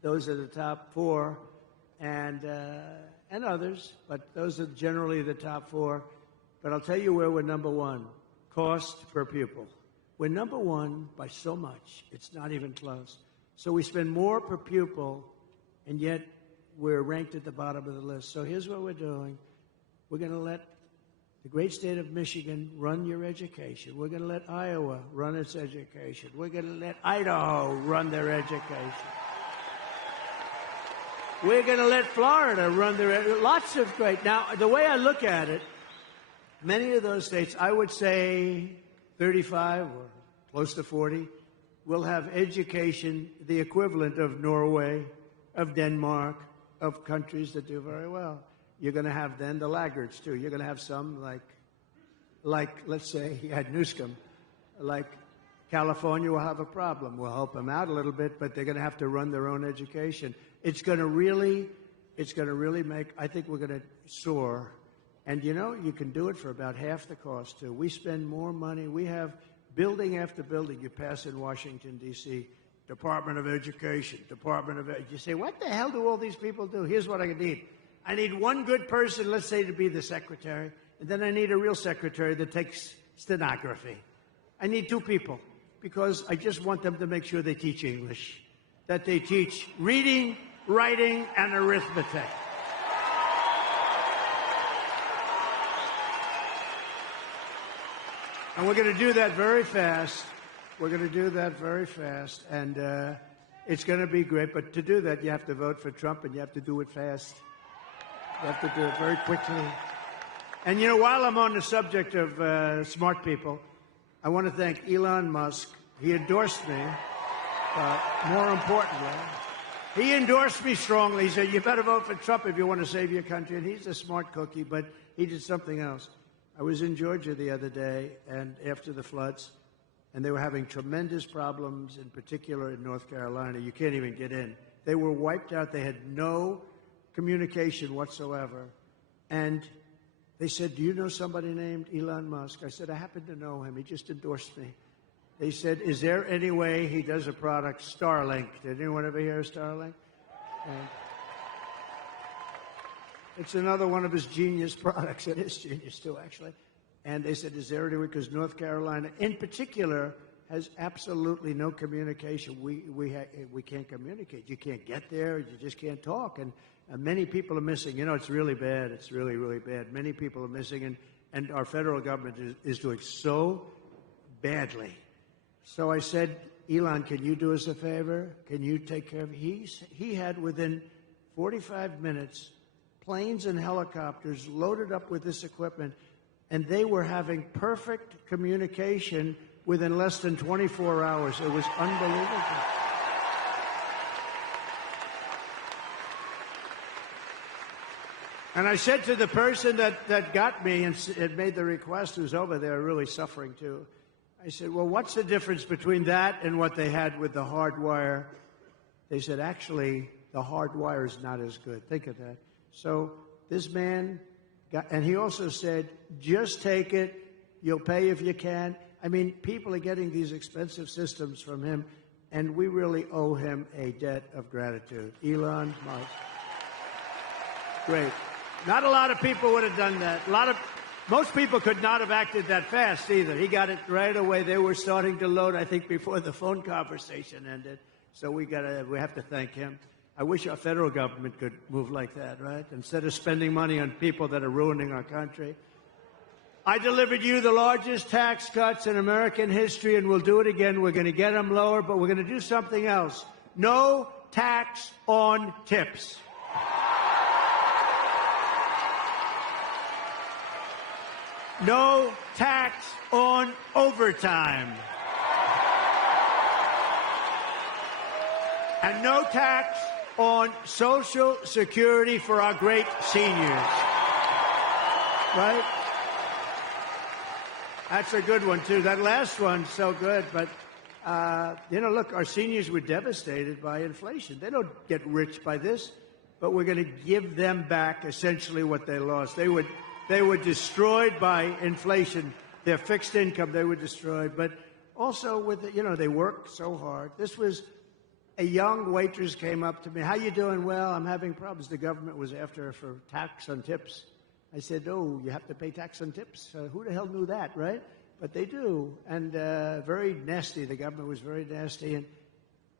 Those are the top four, and others. But those are generally the top four. But I'll tell you where we're number one, cost per pupil. We're number one by so much, it's not even close. So we spend more per pupil, and yet we're ranked at the bottom of the list. So here's what we're doing. We're going to let the great state of Michigan run your education. We're going to let Iowa run its education. We're going to let Idaho run their education. We're going to let Florida run their lots of great. Now, the way I look at it, many of those states, I would say 35 or close to 40, will have education the equivalent of Norway, of Denmark, of countries that do very well. You're going to have then the laggards, too. You're going to have some like let's say, at Newscomb, like California will have a problem. We'll help them out a little bit, but they're going to have to run their own education. It's going to really make, I think we're going to soar. And, you know, you can do it for about half the cost, too. We spend more money. We have building after building you pass in Washington, D.C., Department of Education, You say, what the hell do all these people do? Here's what I need. I need one good person, let's say, to be the secretary, and then I need a real secretary that takes stenography. I need two people, because I just want them to make sure they teach English, that they teach reading, writing, and arithmetic. And we're going to do that very fast. And it's going to be great. But to do that, you have to vote for Trump, and you have to do it fast. You have to do it very quickly. And, you know, while I'm on the subject of smart people, I want to thank Elon Musk. He endorsed me. More importantly, he endorsed me strongly. He said, you better vote for Trump if you want to save your country. And he's a smart cookie, but he did something else. I was in Georgia the other day, and after the floods, and they were having tremendous problems, in particular in North Carolina. You can't even get in. They were wiped out. They had no communication whatsoever. And they said, do you know somebody named Elon Musk? I said, I happen to know him. He just endorsed me. They said, is there any way he does a product, Starlink? Did anyone ever hear of Starlink? And it's another one of his genius products. It is genius, too, actually. And they said, is there any way? Because North Carolina, in particular, has absolutely no communication. We can't communicate. You can't get there. You just can't talk. And many people are missing. You know, it's really bad. It's really, really bad. Many people are missing, and our federal government is doing so badly. So I said, Elon, can you do us a favor? Can you take care of it? He had, within 45 minutes, planes and helicopters loaded up with this equipment, and they were having perfect communication within less than 24 hours. It was unbelievable. And I said to the person that got me and made the request, who's over there really suffering too, I said, well, what's the difference between that and what they had with the hard wire? They said, actually, the hard wire is not as good. Think of that. So this man got, and he also said, just take it. You'll pay if you can. I mean, people are getting these expensive systems from him, and we really owe him a debt of gratitude. Elon Musk. Great. Not a lot of people would have done that. Most people could not have acted that fast either. He got it right away. They were starting to load, I think, before the phone conversation ended. So we have to thank him. I wish our federal government could move like that, right? Instead of spending money on people that are ruining our country. I delivered you the largest tax cuts in American history, and we'll do it again. We're going to get them lower, but we're going to do something else. No tax on tips. No tax on overtime. And no tax on Social Security for our great seniors. Right? That's a good one, too. That last one's so good. But, look, our seniors were devastated by inflation. They don't get rich by this, but we're going to give them back essentially what they lost. They were destroyed by inflation. Their fixed income, they were destroyed. But also, they worked so hard. This was a young waitress came up to me. How you doing? Well, I'm having problems. The government was after her for tax on tips. I said, oh, you have to pay tax on tips? Who the hell knew that, right? But they do. And very nasty. The government was very nasty. And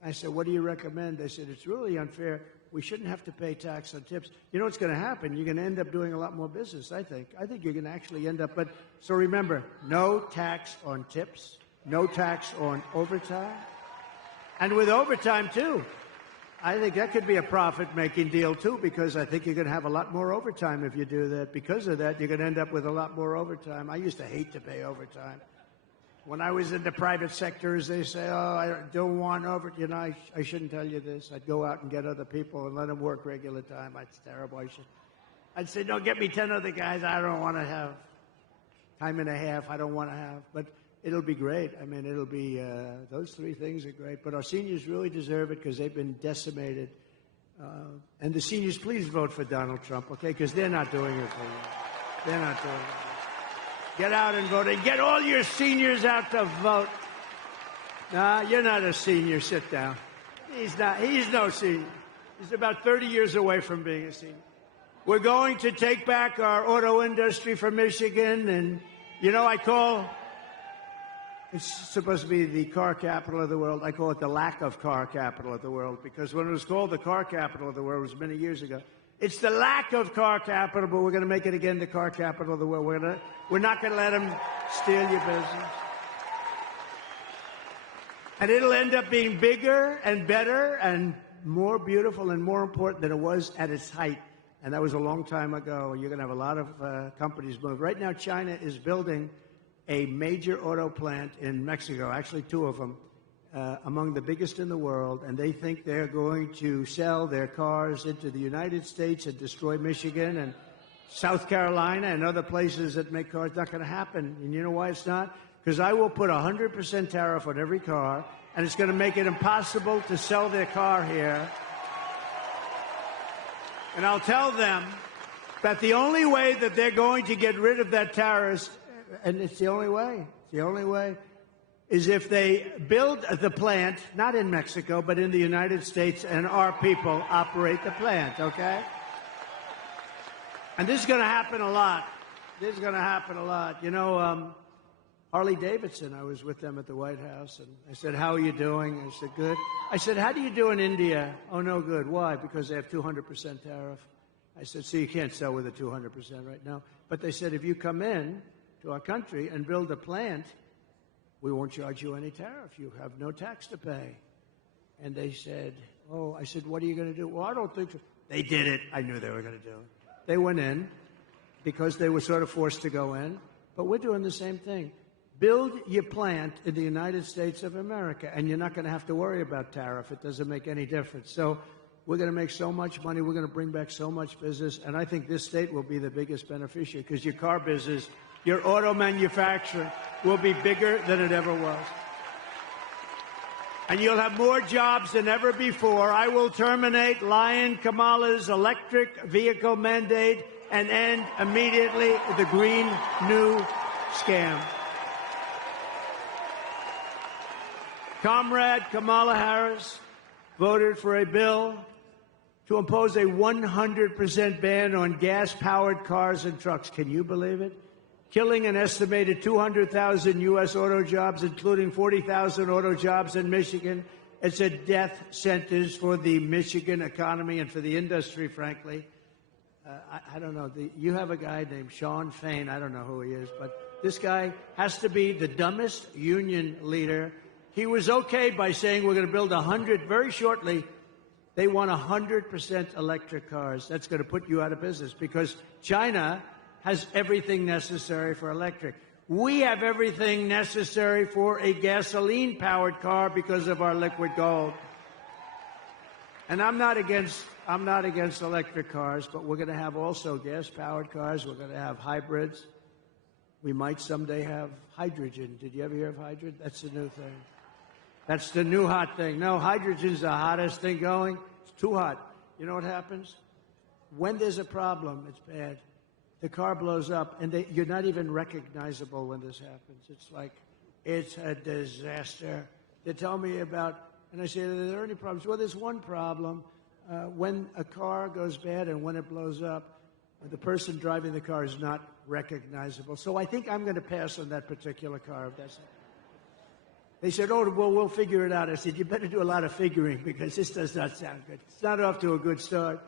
I said, what do you recommend? They said, it's really unfair. We shouldn't have to pay tax on tips. You know what's going to happen? You're going to end up doing a lot more business, I think. I think you're going to actually end up. But so remember, no tax on tips, no tax on overtime. And with overtime, too. I think that could be a profit-making deal, too, because I think you're going to have a lot more overtime if you do that. Because of that, you're going to end up with a lot more overtime. I used to hate to pay overtime. When I was in the private sectors, they say, oh, I don't want overtime. I shouldn't tell you this. I'd go out and get other people and let them work regular time. That's terrible. I'd say, no, get me 10 other guys. I don't want to have time and a half. I don't want to have. But it'll be great. I mean, it'll be, those three things are great. But our seniors really deserve it because they've been decimated. And the seniors, please vote for Donald Trump, okay? Because they're not doing it for you. They're not doing it. Get out and vote. And get all your seniors out to vote. Nah, you're not a senior. Sit down. He's not. He's no senior. He's about 30 years away from being a senior. We're going to take back our auto industry from Michigan. And, it's supposed to be the car capital of the world. I call it the lack of car capital of the world because when it was called the car capital of the world, it was many years ago. It's the lack of car capital, but we're going to make it again the car capital of the world. We're not going to let them steal your business. And it'll end up being bigger and better and more beautiful and more important than it was at its height. And that was a long time ago. You're going to have a lot of companies move. Right now, China is building a major auto plant in Mexico, actually two of them, among the biggest in the world, and they think they're going to sell their cars into the United States and destroy Michigan and South Carolina and other places that make cars. Not going to happen. And you know why it's not? Because I will put 100% tariff on every car, and it's going to make it impossible to sell their car here. And I'll tell them that the only way that they're going to get rid of that tariff, and it's the only way, is if they build the plant, not in Mexico, but in the United States, and our people operate the plant, okay? And this is going to happen a lot. Harley Davidson, I was with them at the White House, and I said, how are you doing? I said, good. I said, how do you do in India? Oh, no good. Why? Because they have 200% tariff. I said, so you can't sell with a 200% right now. But they said, if you come in to our country and build a plant, we won't charge you any tariff. You have no tax to pay. And they said, oh, I said, what are you going to do? Well, I don't think so. They did it. I knew they were going to do it. They went in because they were sort of forced to go in. But we're doing the same thing. Build your plant in the United States of America, and you're not going to have to worry about tariff. It doesn't make any difference. So we're going to make so much money. We're going to bring back so much business. And I think this state will be the biggest beneficiary because your car business, your auto manufacturing will be bigger than it ever was. And you'll have more jobs than ever before. I will terminate Kamala's electric vehicle mandate and end immediately the Green New Scam. Comrade Kamala Harris voted for a bill to impose a 100% ban on gas-powered cars and trucks. Can you believe it? Killing an estimated 200,000 U.S. auto jobs, including 40,000 auto jobs in Michigan. It's a death sentence for the Michigan economy and for the industry, frankly. I don't know. You have a guy named Sean Fain. I don't know who he is, but this guy has to be the dumbest union leader. He was okay by saying we're going to build 100 very shortly. They want 100% electric cars. That's going to put you out of business because China has everything necessary for electric. We have everything necessary for a gasoline-powered car because of our liquid gold. And I'm not against electric cars, but we're going to have also gas-powered cars. We're going to have hybrids. We might someday have hydrogen. Did you ever hear of hydrogen? That's the new thing. That's the new hot thing. No, hydrogen's the hottest thing going. It's too hot. You know what happens? When there's a problem, it's bad. The car blows up, and you're not even recognizable when this happens. It's like, it's a disaster. They tell me about, and I say, are there any problems? Well, there's one problem. When a car goes bad and when it blows up, the person driving the car is not recognizable. So I think I'm going to pass on that particular car. If that's it. They said, oh, well, we'll figure it out. I said, you better do a lot of figuring because this does not sound good. It's not off to a good start.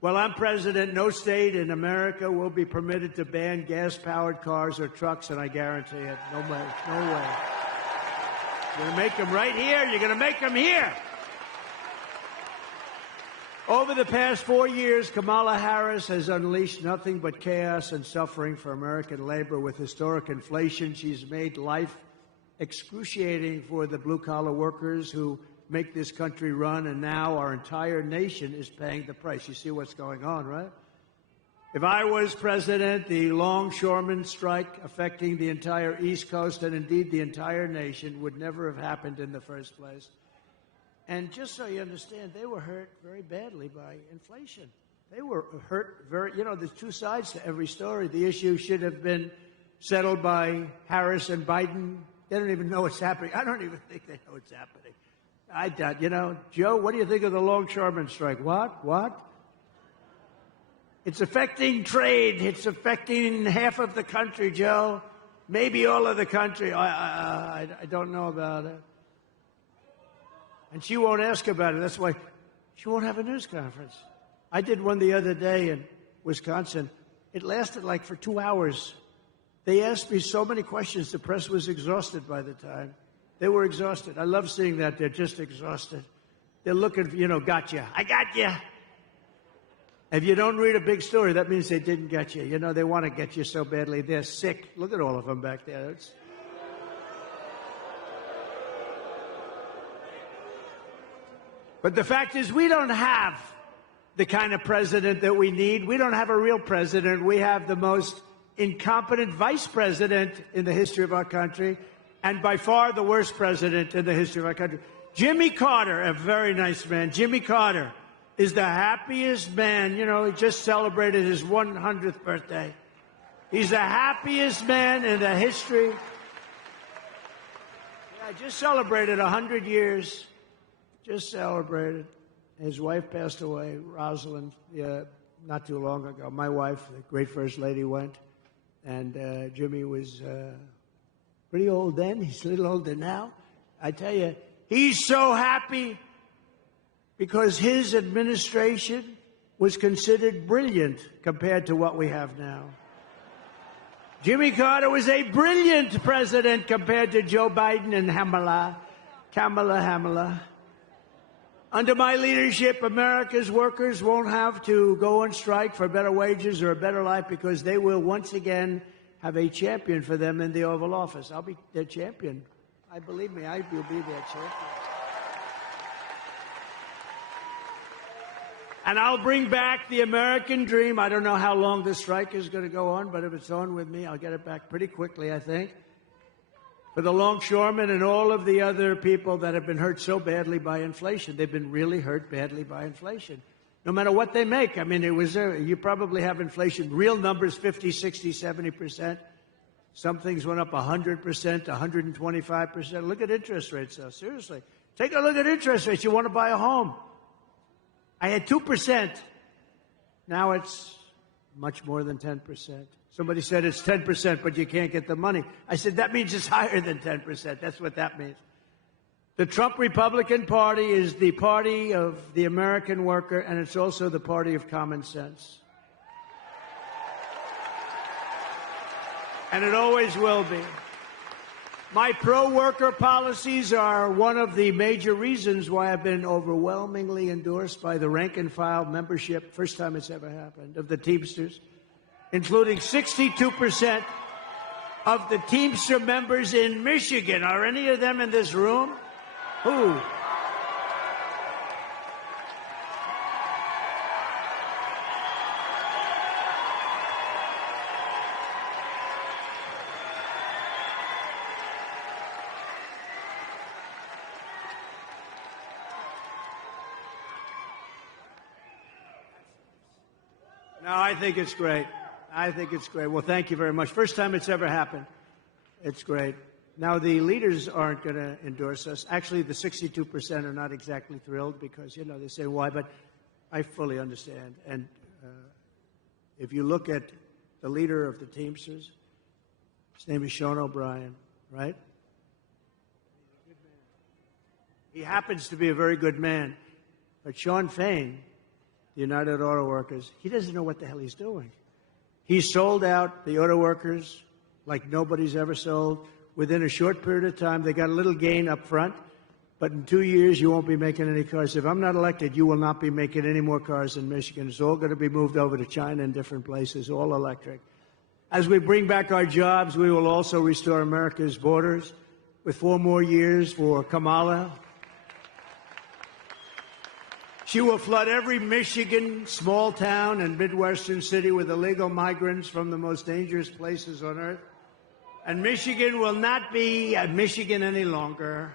Well, I'm president. No state in America will be permitted to ban gas-powered cars or trucks, and I guarantee it. No way. No way. You're going to make them right here. You're going to make them here. Over the past 4 years, Kamala Harris has unleashed nothing but chaos and suffering for American labor. With historic inflation, she's made life excruciating for the blue-collar workers who make this country run, and now our entire nation is paying the price. You see what's going on, right? If I was president, the longshoremen strike affecting the entire East Coast and indeed the entire nation would never have happened in the first place. And just so you understand, they were hurt very badly by inflation. They were hurt very, there's two sides to every story. The issue should have been settled by Harris and Biden. They don't even know what's happening. I don't even think they know what's happening. I doubt, Joe, what do you think of the longshoremen strike? What? It's affecting trade. It's affecting half of the country, Joe. Maybe all of the country. I don't know about it. And she won't ask about it. That's why she won't have a news conference. I did one the other day in Wisconsin. It lasted like for 2 hours. They asked me so many questions, the press was exhausted by the time. They were exhausted. I love seeing that. They're just exhausted. They're looking for, gotcha. I got you. If you don't read a big story, that means they didn't get you. They want to get you so badly. They're sick. Look at all of them back there. But the fact is, we don't have the kind of president that we need. We don't have a real president. We have the most incompetent vice president in the history of our country, and by far the worst president in the history of our country. Jimmy Carter, a very nice man. Jimmy Carter is the happiest man. He just celebrated his 100th birthday. He's the happiest man in the history. Yeah, just celebrated 100 years. Just celebrated. His wife passed away, Rosalind, not too long ago. My wife, the great First Lady, went. And Jimmy was pretty old then. He's a little older now. I tell you, he's so happy because his administration was considered brilliant compared to what we have now. Jimmy Carter was a brilliant president compared to Joe Biden and Kamala. Under my leadership, America's workers won't have to go on strike for better wages or a better life because they will once again have a champion for them in the Oval Office. I'll be their champion. Believe me, I will be their champion. And I'll bring back the American dream. I don't know how long this strike is going to go on, but if it's on with me, I'll get it back pretty quickly, I think. For the longshoremen and all of the other people that have been hurt so badly by inflation. They've been really hurt badly by inflation. No matter what they make. I mean, you probably have inflation, real numbers, 50, 60, 70%. Some things went up 100%, 125%. Look at interest rates, though. Seriously. Take a look at interest rates. You want to buy a home. I had 2%. Now it's much more than 10%. Somebody said it's 10%, but you can't get the money. I said, that means it's higher than 10%. That's what that means. The Trump Republican Party is the party of the American worker, and it's also the party of common sense. and it always will be. My pro-worker policies are one of the major reasons why I've been overwhelmingly endorsed by the rank-and-file membership, first time it's ever happened, of the Teamsters, including 62% of the Teamster members in Michigan. Are any of them in this room? Who? No, I think it's great. I think it's great. Well, thank you very much. First time it's ever happened. It's great. Now, the leaders aren't going to endorse us. Actually, the 62% are not exactly thrilled because, you know, they say why, but I fully understand. And if you look at the leader of the Teamsters, his name is Sean O'Brien, right? He happens to be a very good man. But Sean Fain, the United Auto Workers, he doesn't know what the hell he's doing. He sold out the auto workers like nobody's ever sold. Within a short period of time, they got a little gain up front, but in 2 years, you won't be making any cars. If I'm not elected, you will not be making any more cars in Michigan. It's all going to be moved over to China and different places, all electric. As we bring back our jobs, we will also restore America's borders with 4 more years for Kamala. She will flood every Michigan small town and Midwestern city with illegal migrants from the most dangerous places on earth. And Michigan will not be Michigan any longer.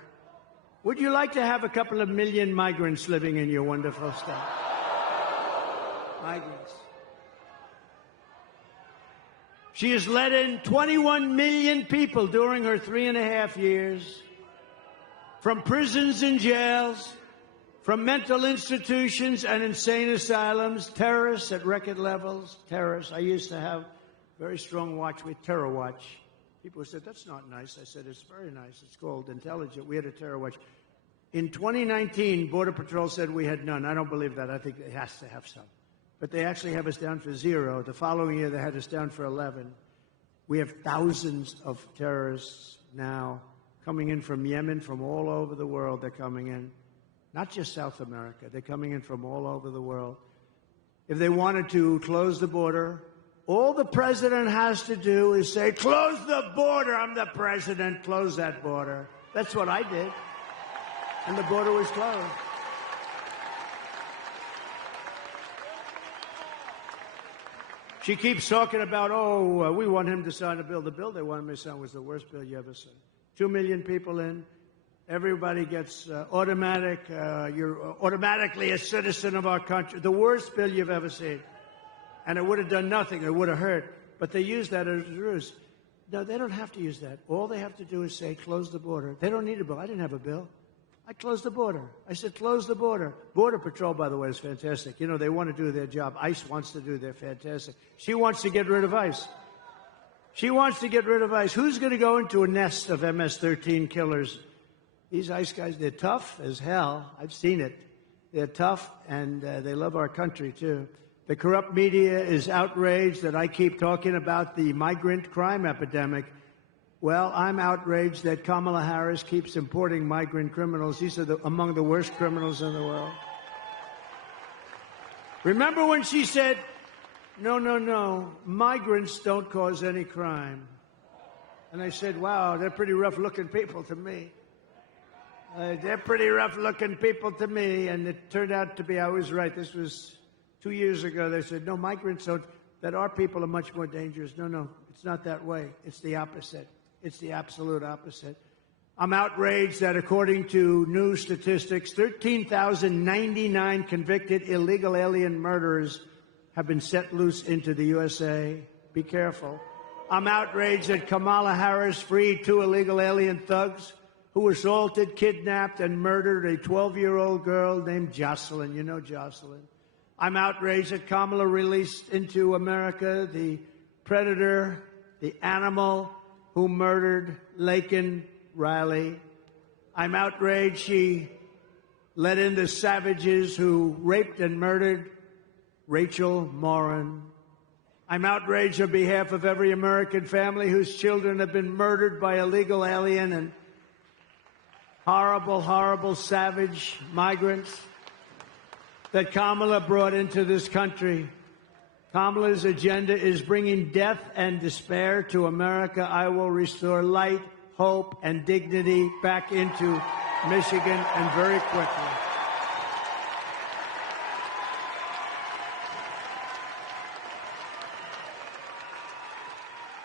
Would you like to have a couple of million migrants living in your wonderful state? Migrants. She has let in 21 million people during her 3.5 years from prisons and jails, from mental institutions and insane asylums, terrorists at record levels, terrorists. I used to have very strong watch with Terror Watch. People said, that's not nice. I said, it's very nice. It's called intelligent. We had a Terror Watch. In 2019, Border Patrol said we had none. I don't believe that. I think it has to have some. But they actually have us down for 0. The following year, they had us down for 11. We have thousands of terrorists now coming in from Yemen, from all over the world. They're coming in. Not just South America. They're coming in from all over the world. If they wanted to close the border, all the president has to do is say, close the border. I'm the president. Close that border. That's what I did. And the border was closed. She keeps talking about, we want him to sign a bill. The bill they wanted me to sign was the worst bill you ever seen. 2 million people in. Everybody gets you're automatically a citizen of our country. The worst bill you've ever seen. And it would have done nothing. It would have hurt. But they use that as a ruse. No, they don't have to use that. All they have to do is say, close the border. They don't need a bill. I didn't have a bill. I closed the border. I said, close the border. Border Patrol, by the way, is fantastic. You know, they want to do their job. ICE wants to do their fantastic. She wants to get rid of ICE. She wants to get rid of ICE. Who's going to go into a nest of MS-13 killers? These ICE guys, they're tough as hell. I've seen it. They're tough, and they love our country, too. The corrupt media is outraged that I keep talking about the migrant crime epidemic. Well, I'm outraged that Kamala Harris keeps importing migrant criminals. These are among the worst criminals in the world. Remember when she said, no, migrants don't cause any crime. And I said, wow, they're pretty rough-looking people to me. They're pretty rough-looking people to me, and it turned out to be I was right. This was 2 years ago. They said, no, migrants don't, that our people are much more dangerous. No, it's not that way. It's the opposite. It's the absolute opposite. I'm outraged that according to new statistics, 13,099 convicted illegal alien murderers have been set loose into the USA. Be careful. I'm outraged that Kamala Harris freed 2 illegal alien thugs who assaulted, kidnapped, and murdered a 12-year-old girl named Jocelyn. You know Jocelyn. I'm outraged that Kamala released into America the predator, the animal who murdered Laken Riley. I'm outraged she let in the savages who raped and murdered Rachel Morin. I'm outraged on behalf of every American family whose children have been murdered by illegal alien and horrible, horrible, savage migrants that Kamala brought into this country. Kamala's agenda is bringing death and despair to America. I will restore light, hope, and dignity back into Michigan, and very quickly.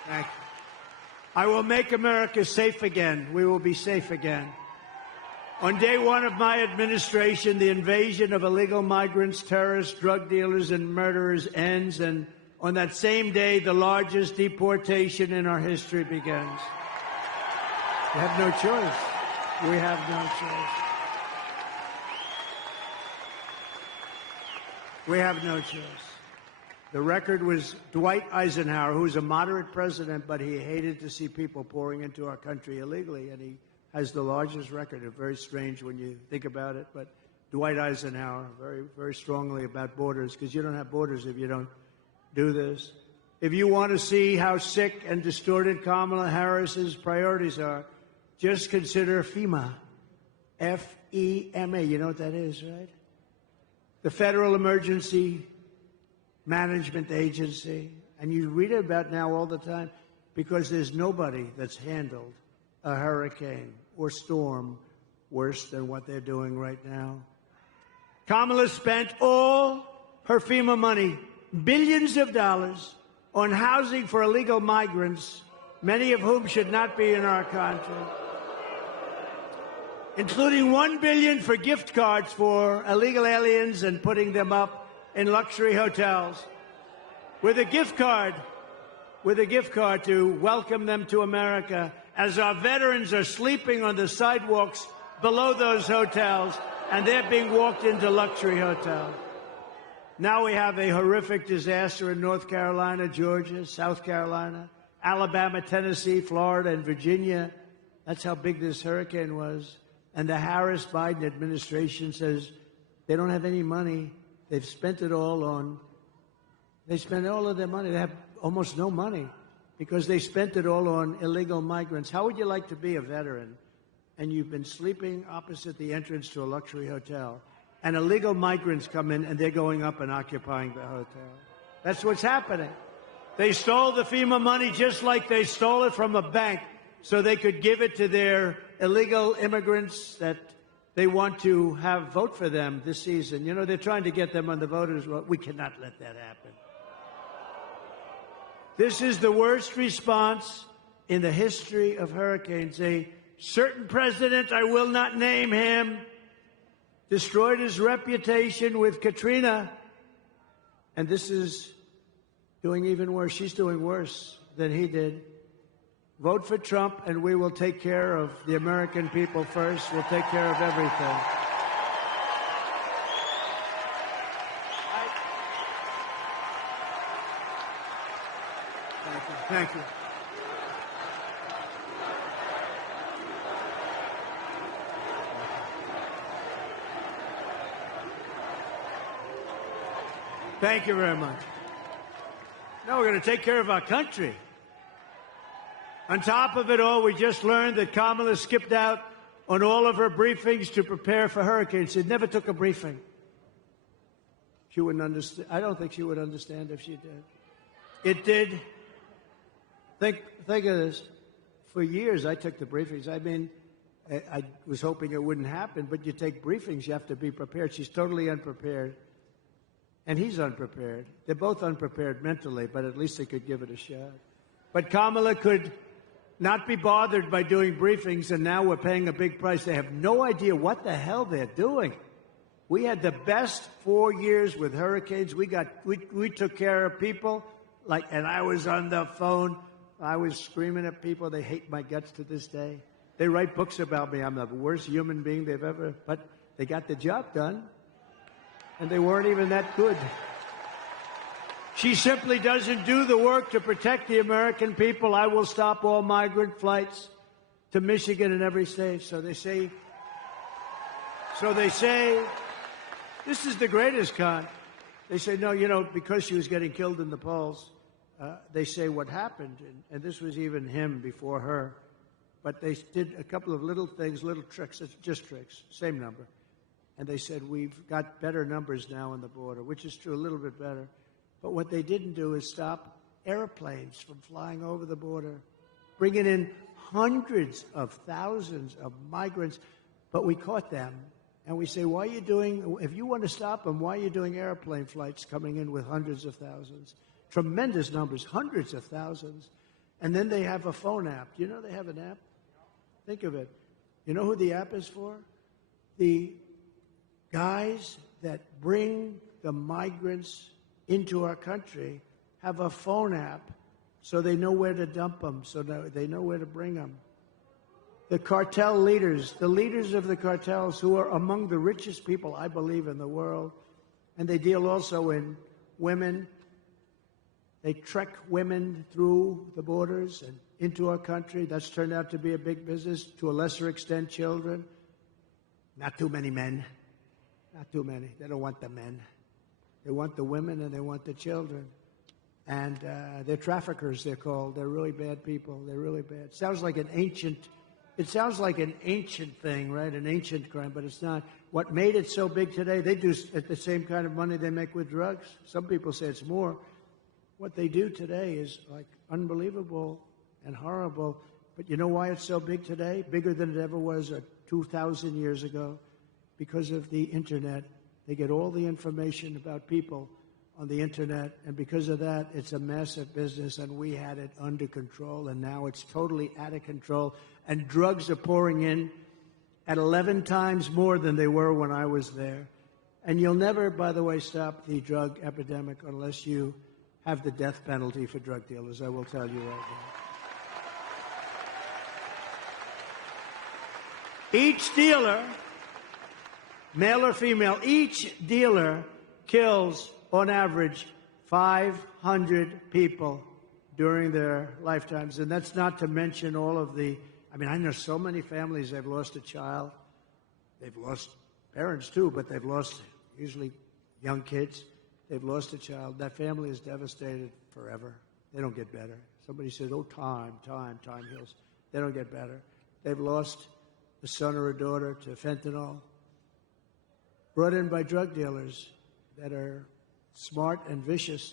Thank you. I will make America safe again. We will be safe again. On day one of my administration, the invasion of illegal migrants, terrorists, drug dealers, and murderers ends, and on that same day, the largest deportation in our history begins. We have no choice. We have no choice. We have no choice. The record was Dwight Eisenhower, who was a moderate president, but he hated to see people pouring into our country illegally, and he has the largest record. It's very strange when you think about it, but Dwight Eisenhower, very, very strongly about borders, because you don't have borders if you don't do this. If you want to see how sick and distorted Kamala Harris's priorities are, just consider FEMA, F-E-M-A. You know what that is, right? The Federal Emergency Management Agency. And you read about now all the time because there's nobody that's handled a hurricane or storm worse than what they're doing right now. Kamala spent all her FEMA money, billions of dollars, on housing for illegal migrants, many of whom should not be in our country, including $1 billion for gift cards for illegal aliens and putting them up in luxury hotels with a gift card to welcome them to America as our veterans are sleeping on the sidewalks below those hotels and they're being walked into luxury hotels. Now we have a horrific disaster in North Carolina, Georgia, South Carolina, Alabama, Tennessee, Florida, and Virginia. That's how big this hurricane was. And the Harris-Biden administration says they don't have any money. They've spent it all on, they spent all of their money. They have almost no money because they spent it all on illegal migrants. How would you like to be a veteran and you've been sleeping opposite the entrance to a luxury hotel and illegal migrants come in and they're going up and occupying the hotel? That's what's happening. They stole the FEMA money just like they stole it from a bank so they could give it to their illegal immigrants that they want to have vote for them this season. You know, they're trying to get them on the voters' roll. We cannot let that happen. This is the worst response in the history of hurricanes. A certain president, I will not name him, destroyed his reputation with Katrina. And this is doing even worse. She's doing worse than he did. Vote for Trump, and we will take care of the American people first. We'll take care of everything. Thank you. Thank you very much. Now we're going to take care of our country. On top of it all, we just learned that Kamala skipped out on all of her briefings to prepare for hurricanes. She never took a briefing. She wouldn't understand. I don't think she would understand if she did. It did. Think of this. For years, I took the briefings. I mean, I was hoping it wouldn't happen, but you take briefings, you have to be prepared. She's totally unprepared. And he's unprepared. They're both unprepared mentally, but at least they could give it a shot. But Kamala could not be bothered by doing briefings, and now we're paying a big price. They have no idea what the hell they're doing. We had the best 4 years with hurricanes. We took care of people, and I was on the phone. I was screaming at people. They hate my guts to this day. They write books about me. I'm the worst human being they've ever, but they got the job done, and they weren't even that good. She simply doesn't do the work to protect the American people. I will stop all migrant flights to Michigan and every state. So they say, this is the greatest con. They say, no, because she was getting killed in the polls, they say what happened, and this was even him before her, but they did a couple of little things, little tricks, it's just tricks, same number. And they said, we've got better numbers now on the border, which is true, a little bit better. But what they didn't do is stop airplanes from flying over the border, bringing in hundreds of thousands of migrants. But we caught them, and we say, why are you doing, if you want to stop them, why are you doing airplane flights coming in with hundreds of thousands? Tremendous numbers, hundreds of thousands. And then they have a phone app. Do you know they have an app? Think of it. You know who the app is for? The guys that bring the migrants into our country have a phone app so they know where to dump them, so they know where to bring them. The cartel leaders, the leaders of the cartels who are among the richest people, I believe, in the world, and they deal also in women. They trek women through the borders and into our country. That's turned out to be a big business. To a lesser extent, children. Not too many men. Not too many. They don't want the men. They want the women and they want the children. And they're traffickers, they're called. They're really bad people. They're really bad. It sounds like an ancient thing, right? An ancient crime, but it's not. What made it so big today, they do at the same kind of money they make with drugs. Some people say it's more. What they do today is like unbelievable and horrible. But you know why it's so big today? Bigger than it ever was 2,000 years ago. Because of the internet. They get all the information about people on the internet, and because of that, it's a massive business, and we had it under control, and now it's totally out of control, and drugs are pouring in at 11 times more than they were when I was there. And you'll never, by the way, stop the drug epidemic unless you have the death penalty for drug dealers, I will tell you right now. Each dealer, male or female, each dealer kills, on average, 500 people during their lifetimes. And that's not to mention all of the, I know so many families, they've lost a child. They've lost parents too, but they've lost usually young kids. They've lost a child. That family is devastated forever. They don't get better. Somebody says, oh, time heals. They don't get better. They've lost a son or a daughter to fentanyl, brought in by drug dealers that are smart and vicious,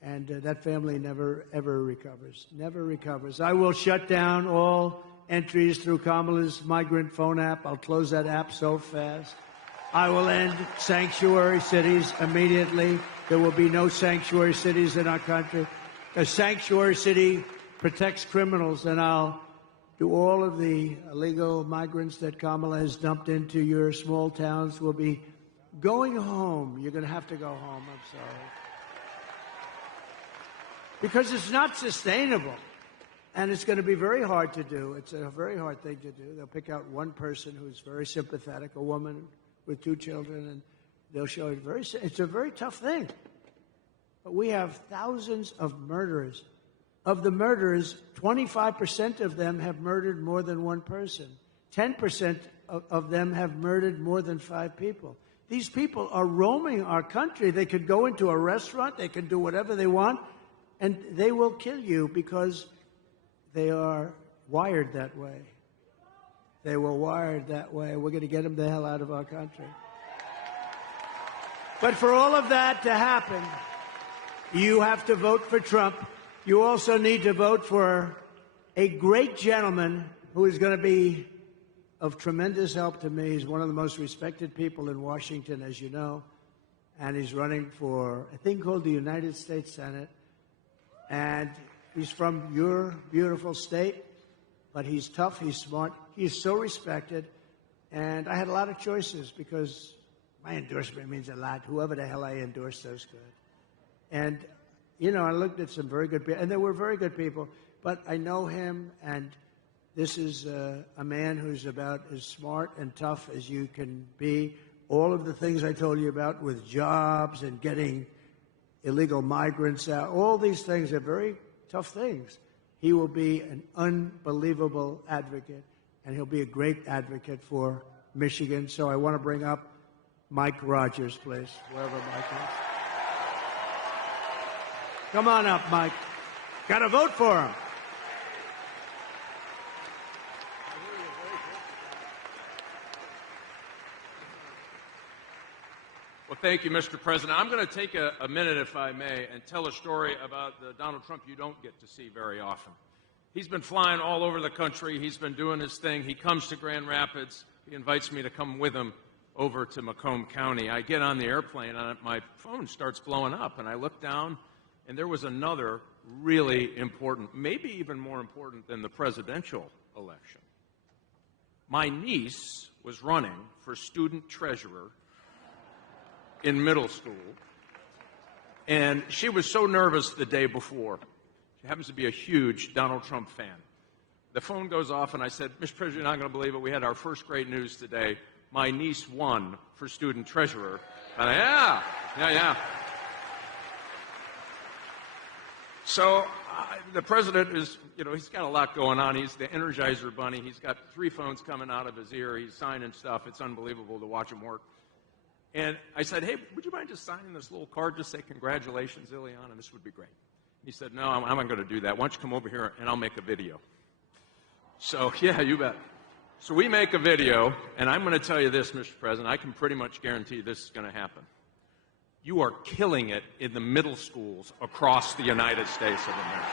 and that family never, ever recovers. Never recovers. I will shut down all entries through Kamala's migrant phone app. I'll close that app so fast. I will end sanctuary cities immediately. There will be no sanctuary cities in our country. A sanctuary city protects criminals, and I'll do all of the illegal migrants that Kamala has dumped into your small towns will be going home. You're going to have to go home. I'm sorry. Because it's not sustainable. And it's going to be very hard to do. It's a very hard thing to do. They'll pick out one person who's very sympathetic, a woman with 2 children, and they'll show it it's a very tough thing. But we have thousands of murderers. Of the murderers, 25% of them have murdered more than one person. 10% of them have murdered more than 5 people. These people are roaming our country. They could go into a restaurant, they can do whatever they want, and they will kill you because they are wired that way. They were wired that way. We're going to get them the hell out of our country. But for all of that to happen, you have to vote for Trump. You also need to vote for a great gentleman who is going to be of tremendous help to me. He's one of the most respected people in Washington, as you know, and he's running for a thing called the United States Senate. And he's from your beautiful state, but he's tough, he's smart, he's so respected. And I had a lot of choices because my endorsement means a lot. Whoever the hell I endorse does good. And, you know, I looked at some very good people, and they were very good people, but I know him, and this is a man who's about as smart and tough as you can be. All of the things I told you about with jobs and getting illegal migrants out, all these things are very tough things. He will be an unbelievable advocate, and he'll be a great advocate for Michigan. So I want to bring up Mike Rogers, please, wherever Mike is. Come on up, Mike. Got to vote for him. Well, thank you, Mr. President. I'm going to take a minute, if I may, and tell a story about the Donald Trump you don't get to see very often. He's been flying all over the country. He's been doing his thing. He comes to Grand Rapids. He invites me to come with him over to Macomb County. I get on the airplane, and my phone starts blowing up, and I look down, and there was another really important, maybe even more important than the presidential election. My niece was running for student treasurer in middle school, and she was so nervous the day before. She happens to be a huge Donald Trump fan. The phone goes off, and I said, Mr. President, you're not going to believe it. We had our first great news today. My niece won for student treasurer. And yeah. So the president is, he's got a lot going on. He's the Energizer Bunny. He's got 3 phones coming out of his ear. He's signing stuff. It's unbelievable to watch him work. And I said, hey, would you mind just signing this little card, just say congratulations, Ileana, and this would be great. He said, no, I'm not going to do that. Why don't you come over here and I'll make a video. So, yeah, you bet. So we make a video, and I'm going to tell you this, Mr. President, I can pretty much guarantee this is going to happen. You are killing it in the middle schools across the United States of America.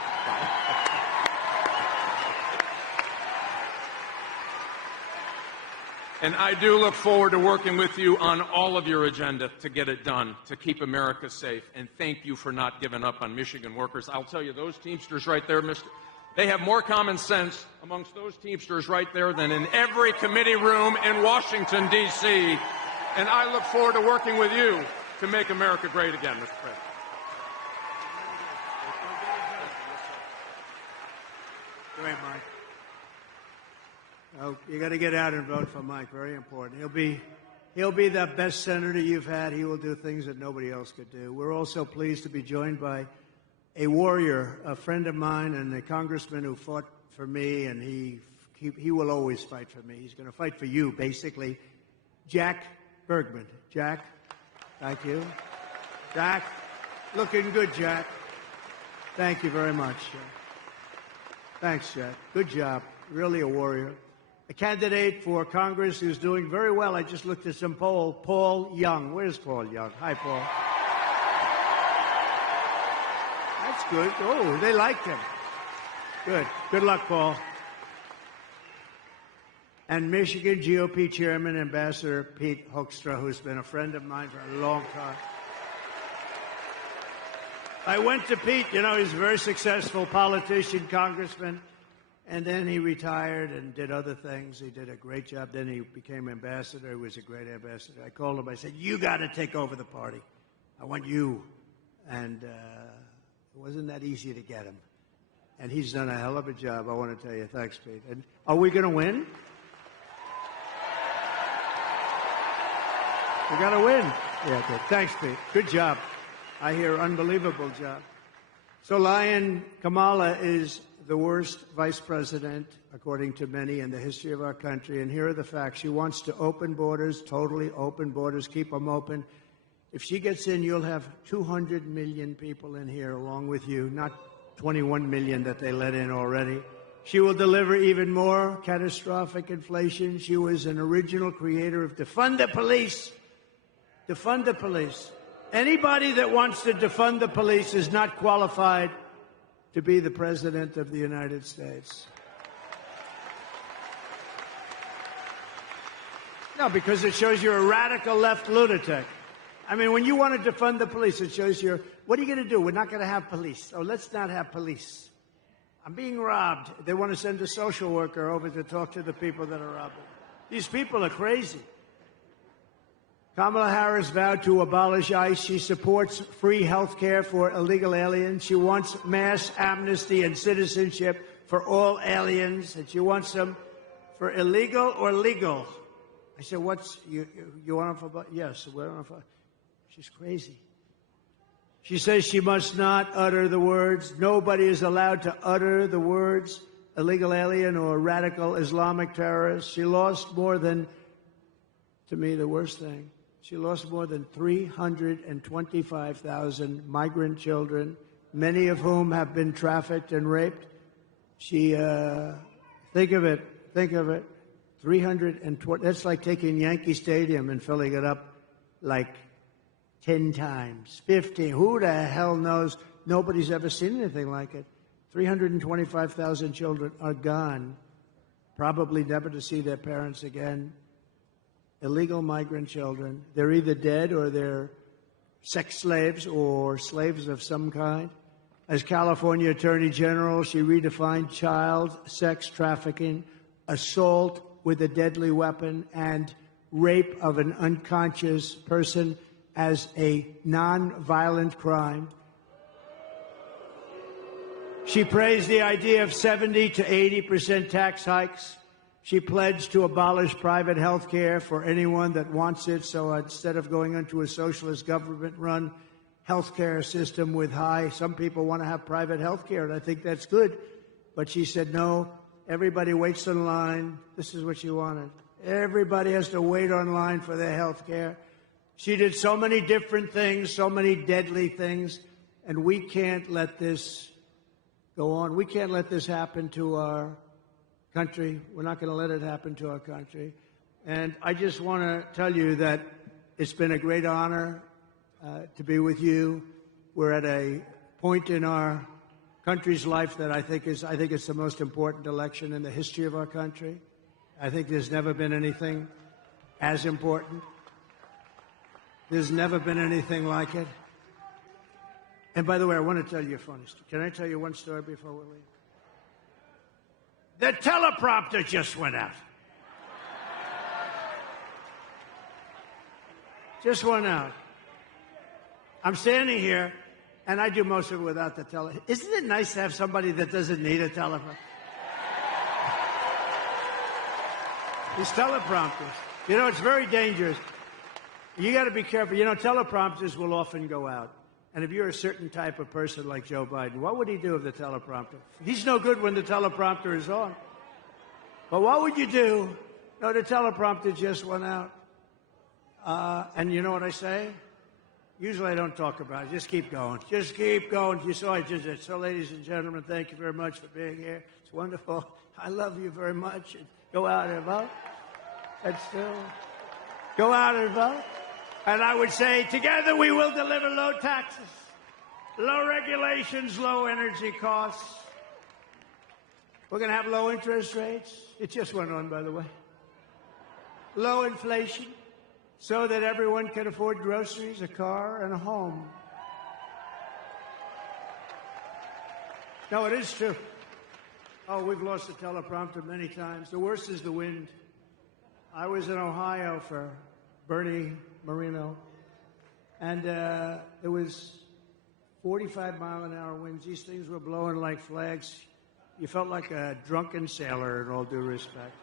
And I do look forward to working with you on all of your agenda to get it done, to keep America safe. And thank you for not giving up on Michigan workers. I'll tell you, those Teamsters right there, they have more common sense amongst those Teamsters right there than in every committee room in Washington, D.C. And I look forward to working with you to make America great again, Mr. President. Go ahead, Mike. Oh, you got to get out and vote for Mike. Very important. He'll be the best senator you've had. He will do things that nobody else could do. We're also pleased to be joined by a warrior, a friend of mine, and a congressman who fought for me, and he will always fight for me. He's going to fight for you, basically. Jack Bergman. Jack, thank you. Jack, looking good, Jack. Thank you very much. Thanks, Jack. Good job. Really a warrior. A candidate for Congress who's doing very well. I just looked at some poll. Paul Young. Where's Paul Young? Hi, Paul. That's good. Oh, they liked him. Good. Good luck, Paul. And Michigan GOP Chairman, Ambassador Pete Hoekstra, who's been a friend of mine for a long time. I went to Pete. He's a very successful politician, congressman. And then he retired and did other things. He did a great job. Then he became ambassador. He was a great ambassador. I called him. I said, you got to take over the party. I want you. And it wasn't that easy to get him. And he's done a hell of a job. I want to tell you. Thanks, Pete. And are we going to win? We got to win. Yeah, good. Thanks, Pete. Good job. I hear unbelievable job. So Kamala is the worst vice president, according to many, in the history of our country. And here are the facts. She wants to open borders, totally open borders, keep them open. If she gets in, you'll have 200 million people in here along with you, not 21 million that they let in already. She will deliver even more catastrophic inflation. She was an original creator of defund the police. Defund the police. Anybody that wants to defund the police is not qualified to be the President of the United States. No, because it shows you're a radical left lunatic. I mean, when you want to defund the police, it shows what are you going to do? We're not going to have police. Oh, let's not have police. I'm being robbed. They want to send a social worker over to talk to the people that are robbing. These people are crazy. Kamala Harris vowed to abolish ICE. She supports free health care for illegal aliens. She wants mass amnesty and citizenship for all aliens. And she wants them for illegal or legal. I said, you want them for, yes, we're on for. She's crazy. She says she must not utter the words. Nobody is allowed to utter the words illegal alien or radical Islamic terrorist. She lost more than, to me, the worst thing. She lost more than 325,000 migrant children, many of whom have been trafficked and raped. She, think of it, 320, that's like taking Yankee Stadium and filling it up like 10 times, 15. Who the hell knows? Nobody's ever seen anything like it. 325,000 children are gone, probably never to see their parents again. Illegal migrant children. They're either dead or they're sex slaves or slaves of some kind. As California Attorney General, she redefined child sex trafficking, assault with a deadly weapon, and rape of an unconscious person as a non-violent crime. She praised the idea of 70 to 80% tax hikes. She pledged to abolish private health care for anyone that wants it. So instead of going into a socialist government-run health care system with some people want to have private health care, and I think that's good. But she said, no, everybody waits in line. This is what she wanted. Everybody has to wait online for their health care. She did so many different things, so many deadly things, and we can't let this go on. We can't let this happen to our country. We're not going to let it happen to our country. And I just want to tell you that it's been a great honor to be with you. We're at a point in our country's life that I think it's the most important election in the history of our country. I think there's never been anything as important. There's never been anything like it. And by the way, I want to tell you a funny story. Can I tell you one story before we leave? The teleprompter just went out. Just went out. I'm standing here, and I do most of it without the teleprompter. Isn't it nice to have somebody that doesn't need a teleprompter? These teleprompters. You know, it's very dangerous. You got to be careful. You know, teleprompters will often go out. And if you're a certain type of person like Joe Biden, what would he do with the teleprompter? He's no good when the teleprompter is on. But what would you do? No, the teleprompter just went out. And you know what I say? Usually I don't talk about it. Just keep going. Just keep going. You saw it just. So, ladies and gentlemen, thank you very much for being here. It's wonderful. I love you very much. Go out and vote. And still, go out and vote. And I would say, together we will deliver low taxes, low regulations, low energy costs. We're going to have low interest rates. It just went on, by the way. Low inflation, so that everyone can afford groceries, a car, and a home. No, it is true. Oh, we've lost the teleprompter many times. The worst is the wind. I was in Ohio for Bernie Marino, and it was 45-mile-an-hour winds. These things were blowing like flags. You felt like a drunken sailor, in all due respect.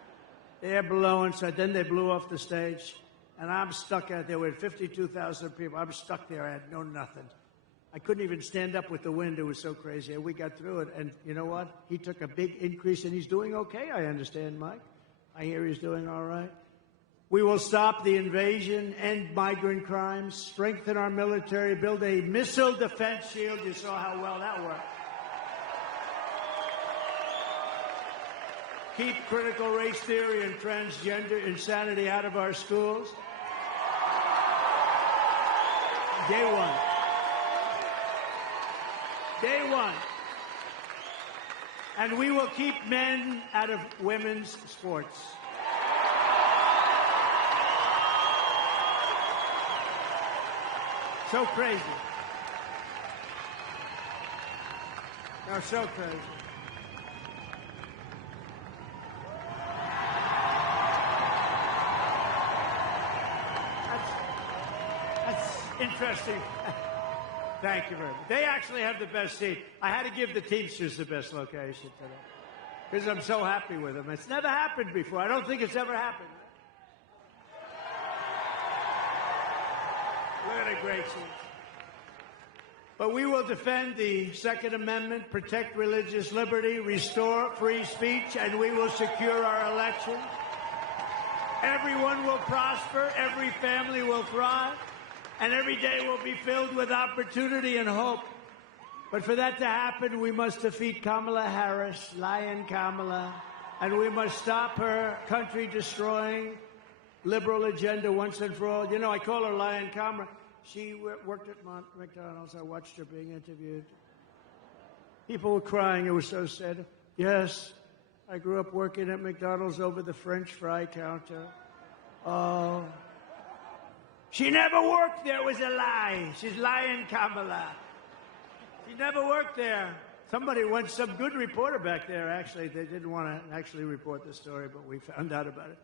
They're blowing, so then they blew off the stage, and I'm stuck out there with 52,000 people. I'm stuck there. I had no nothing. I couldn't even stand up with the wind. It was so crazy. And we got through it, and you know what? He took a big increase, and he's doing okay, I understand, Mike. I hear he's doing all right. We will stop the invasion, end migrant crimes, strengthen our military, build a missile defense shield. You saw how well that worked. Keep critical race theory and transgender insanity out of our schools. Day one. Day one. And we will keep men out of women's sports. So crazy. No, so crazy. That's interesting. Thank you very much. They actually have the best seat. I had to give the Teamsters the best location today because I'm so happy with them. It's never happened before. I don't think it's ever happened. Look at the great seats. But we will defend the Second Amendment, protect religious liberty, restore free speech, and we will secure our election. Everyone will prosper, every family will thrive, and every day will be filled with opportunity and hope. But for that to happen, we must defeat Kamala Harris, Lion Kamala, and we must stop her country-destroying liberal agenda once and for all. You know, I call her Lion Kamala. She worked at McDonald's. I watched her being interviewed. People were crying. It was so sad. Yes, I grew up working at McDonald's over the French fry counter. Oh. She never worked there. It was a lie. She's Lion Kamala. She never worked there. Somebody went, some good reporter back there, actually. They didn't want to actually report the story, but we found out about it.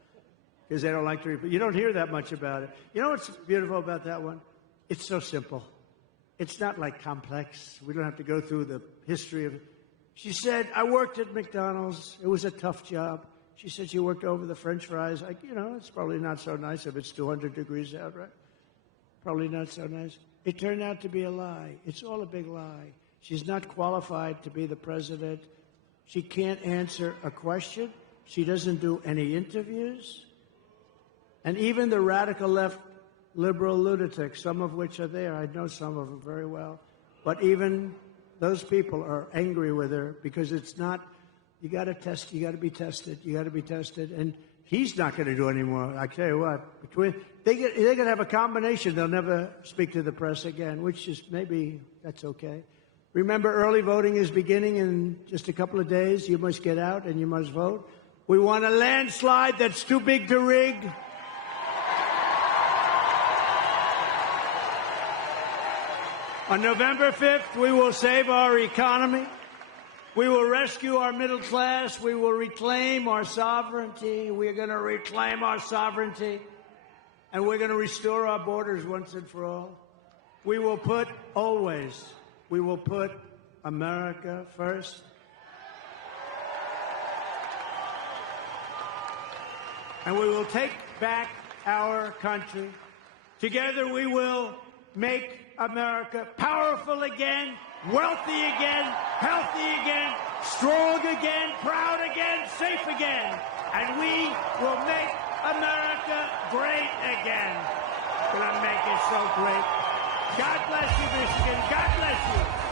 Because they don't like to report. You don't hear that much about it. You know what's beautiful about that one? It's so simple. It's not like complex. We don't have to go through the history of it. She said, I worked at McDonald's. It was a tough job. She said she worked over the French fries. Like, you know, it's probably not so nice if it's 200 degrees out, right? Probably not so nice. It turned out to be a lie. It's all a big lie. She's not qualified to be the president. She can't answer a question. She doesn't do any interviews. And even the radical left liberal lunatics, some of which are there, I know some of them very well, but even those people are angry with her because it's not, you got to test, you got to be tested, you got to be tested, and he's not going to do any more. I tell you what, between they're going to have a combination. They'll never speak to the press again, which is maybe that's okay. Remember, early voting is beginning in just a couple of days. You must get out and you must vote. We want a landslide that's too big to rig. On November 5th, we will save our economy. We will rescue our middle class. We will reclaim our sovereignty. We're going to reclaim our sovereignty. And we're going to restore our borders once and for all. We will put America first. And we will take back our country. Together we will make America powerful again, wealthy again, healthy again, strong again, proud again, safe again. And we will make America great again. We're going to make it so great. God bless you, Michigan. God bless you.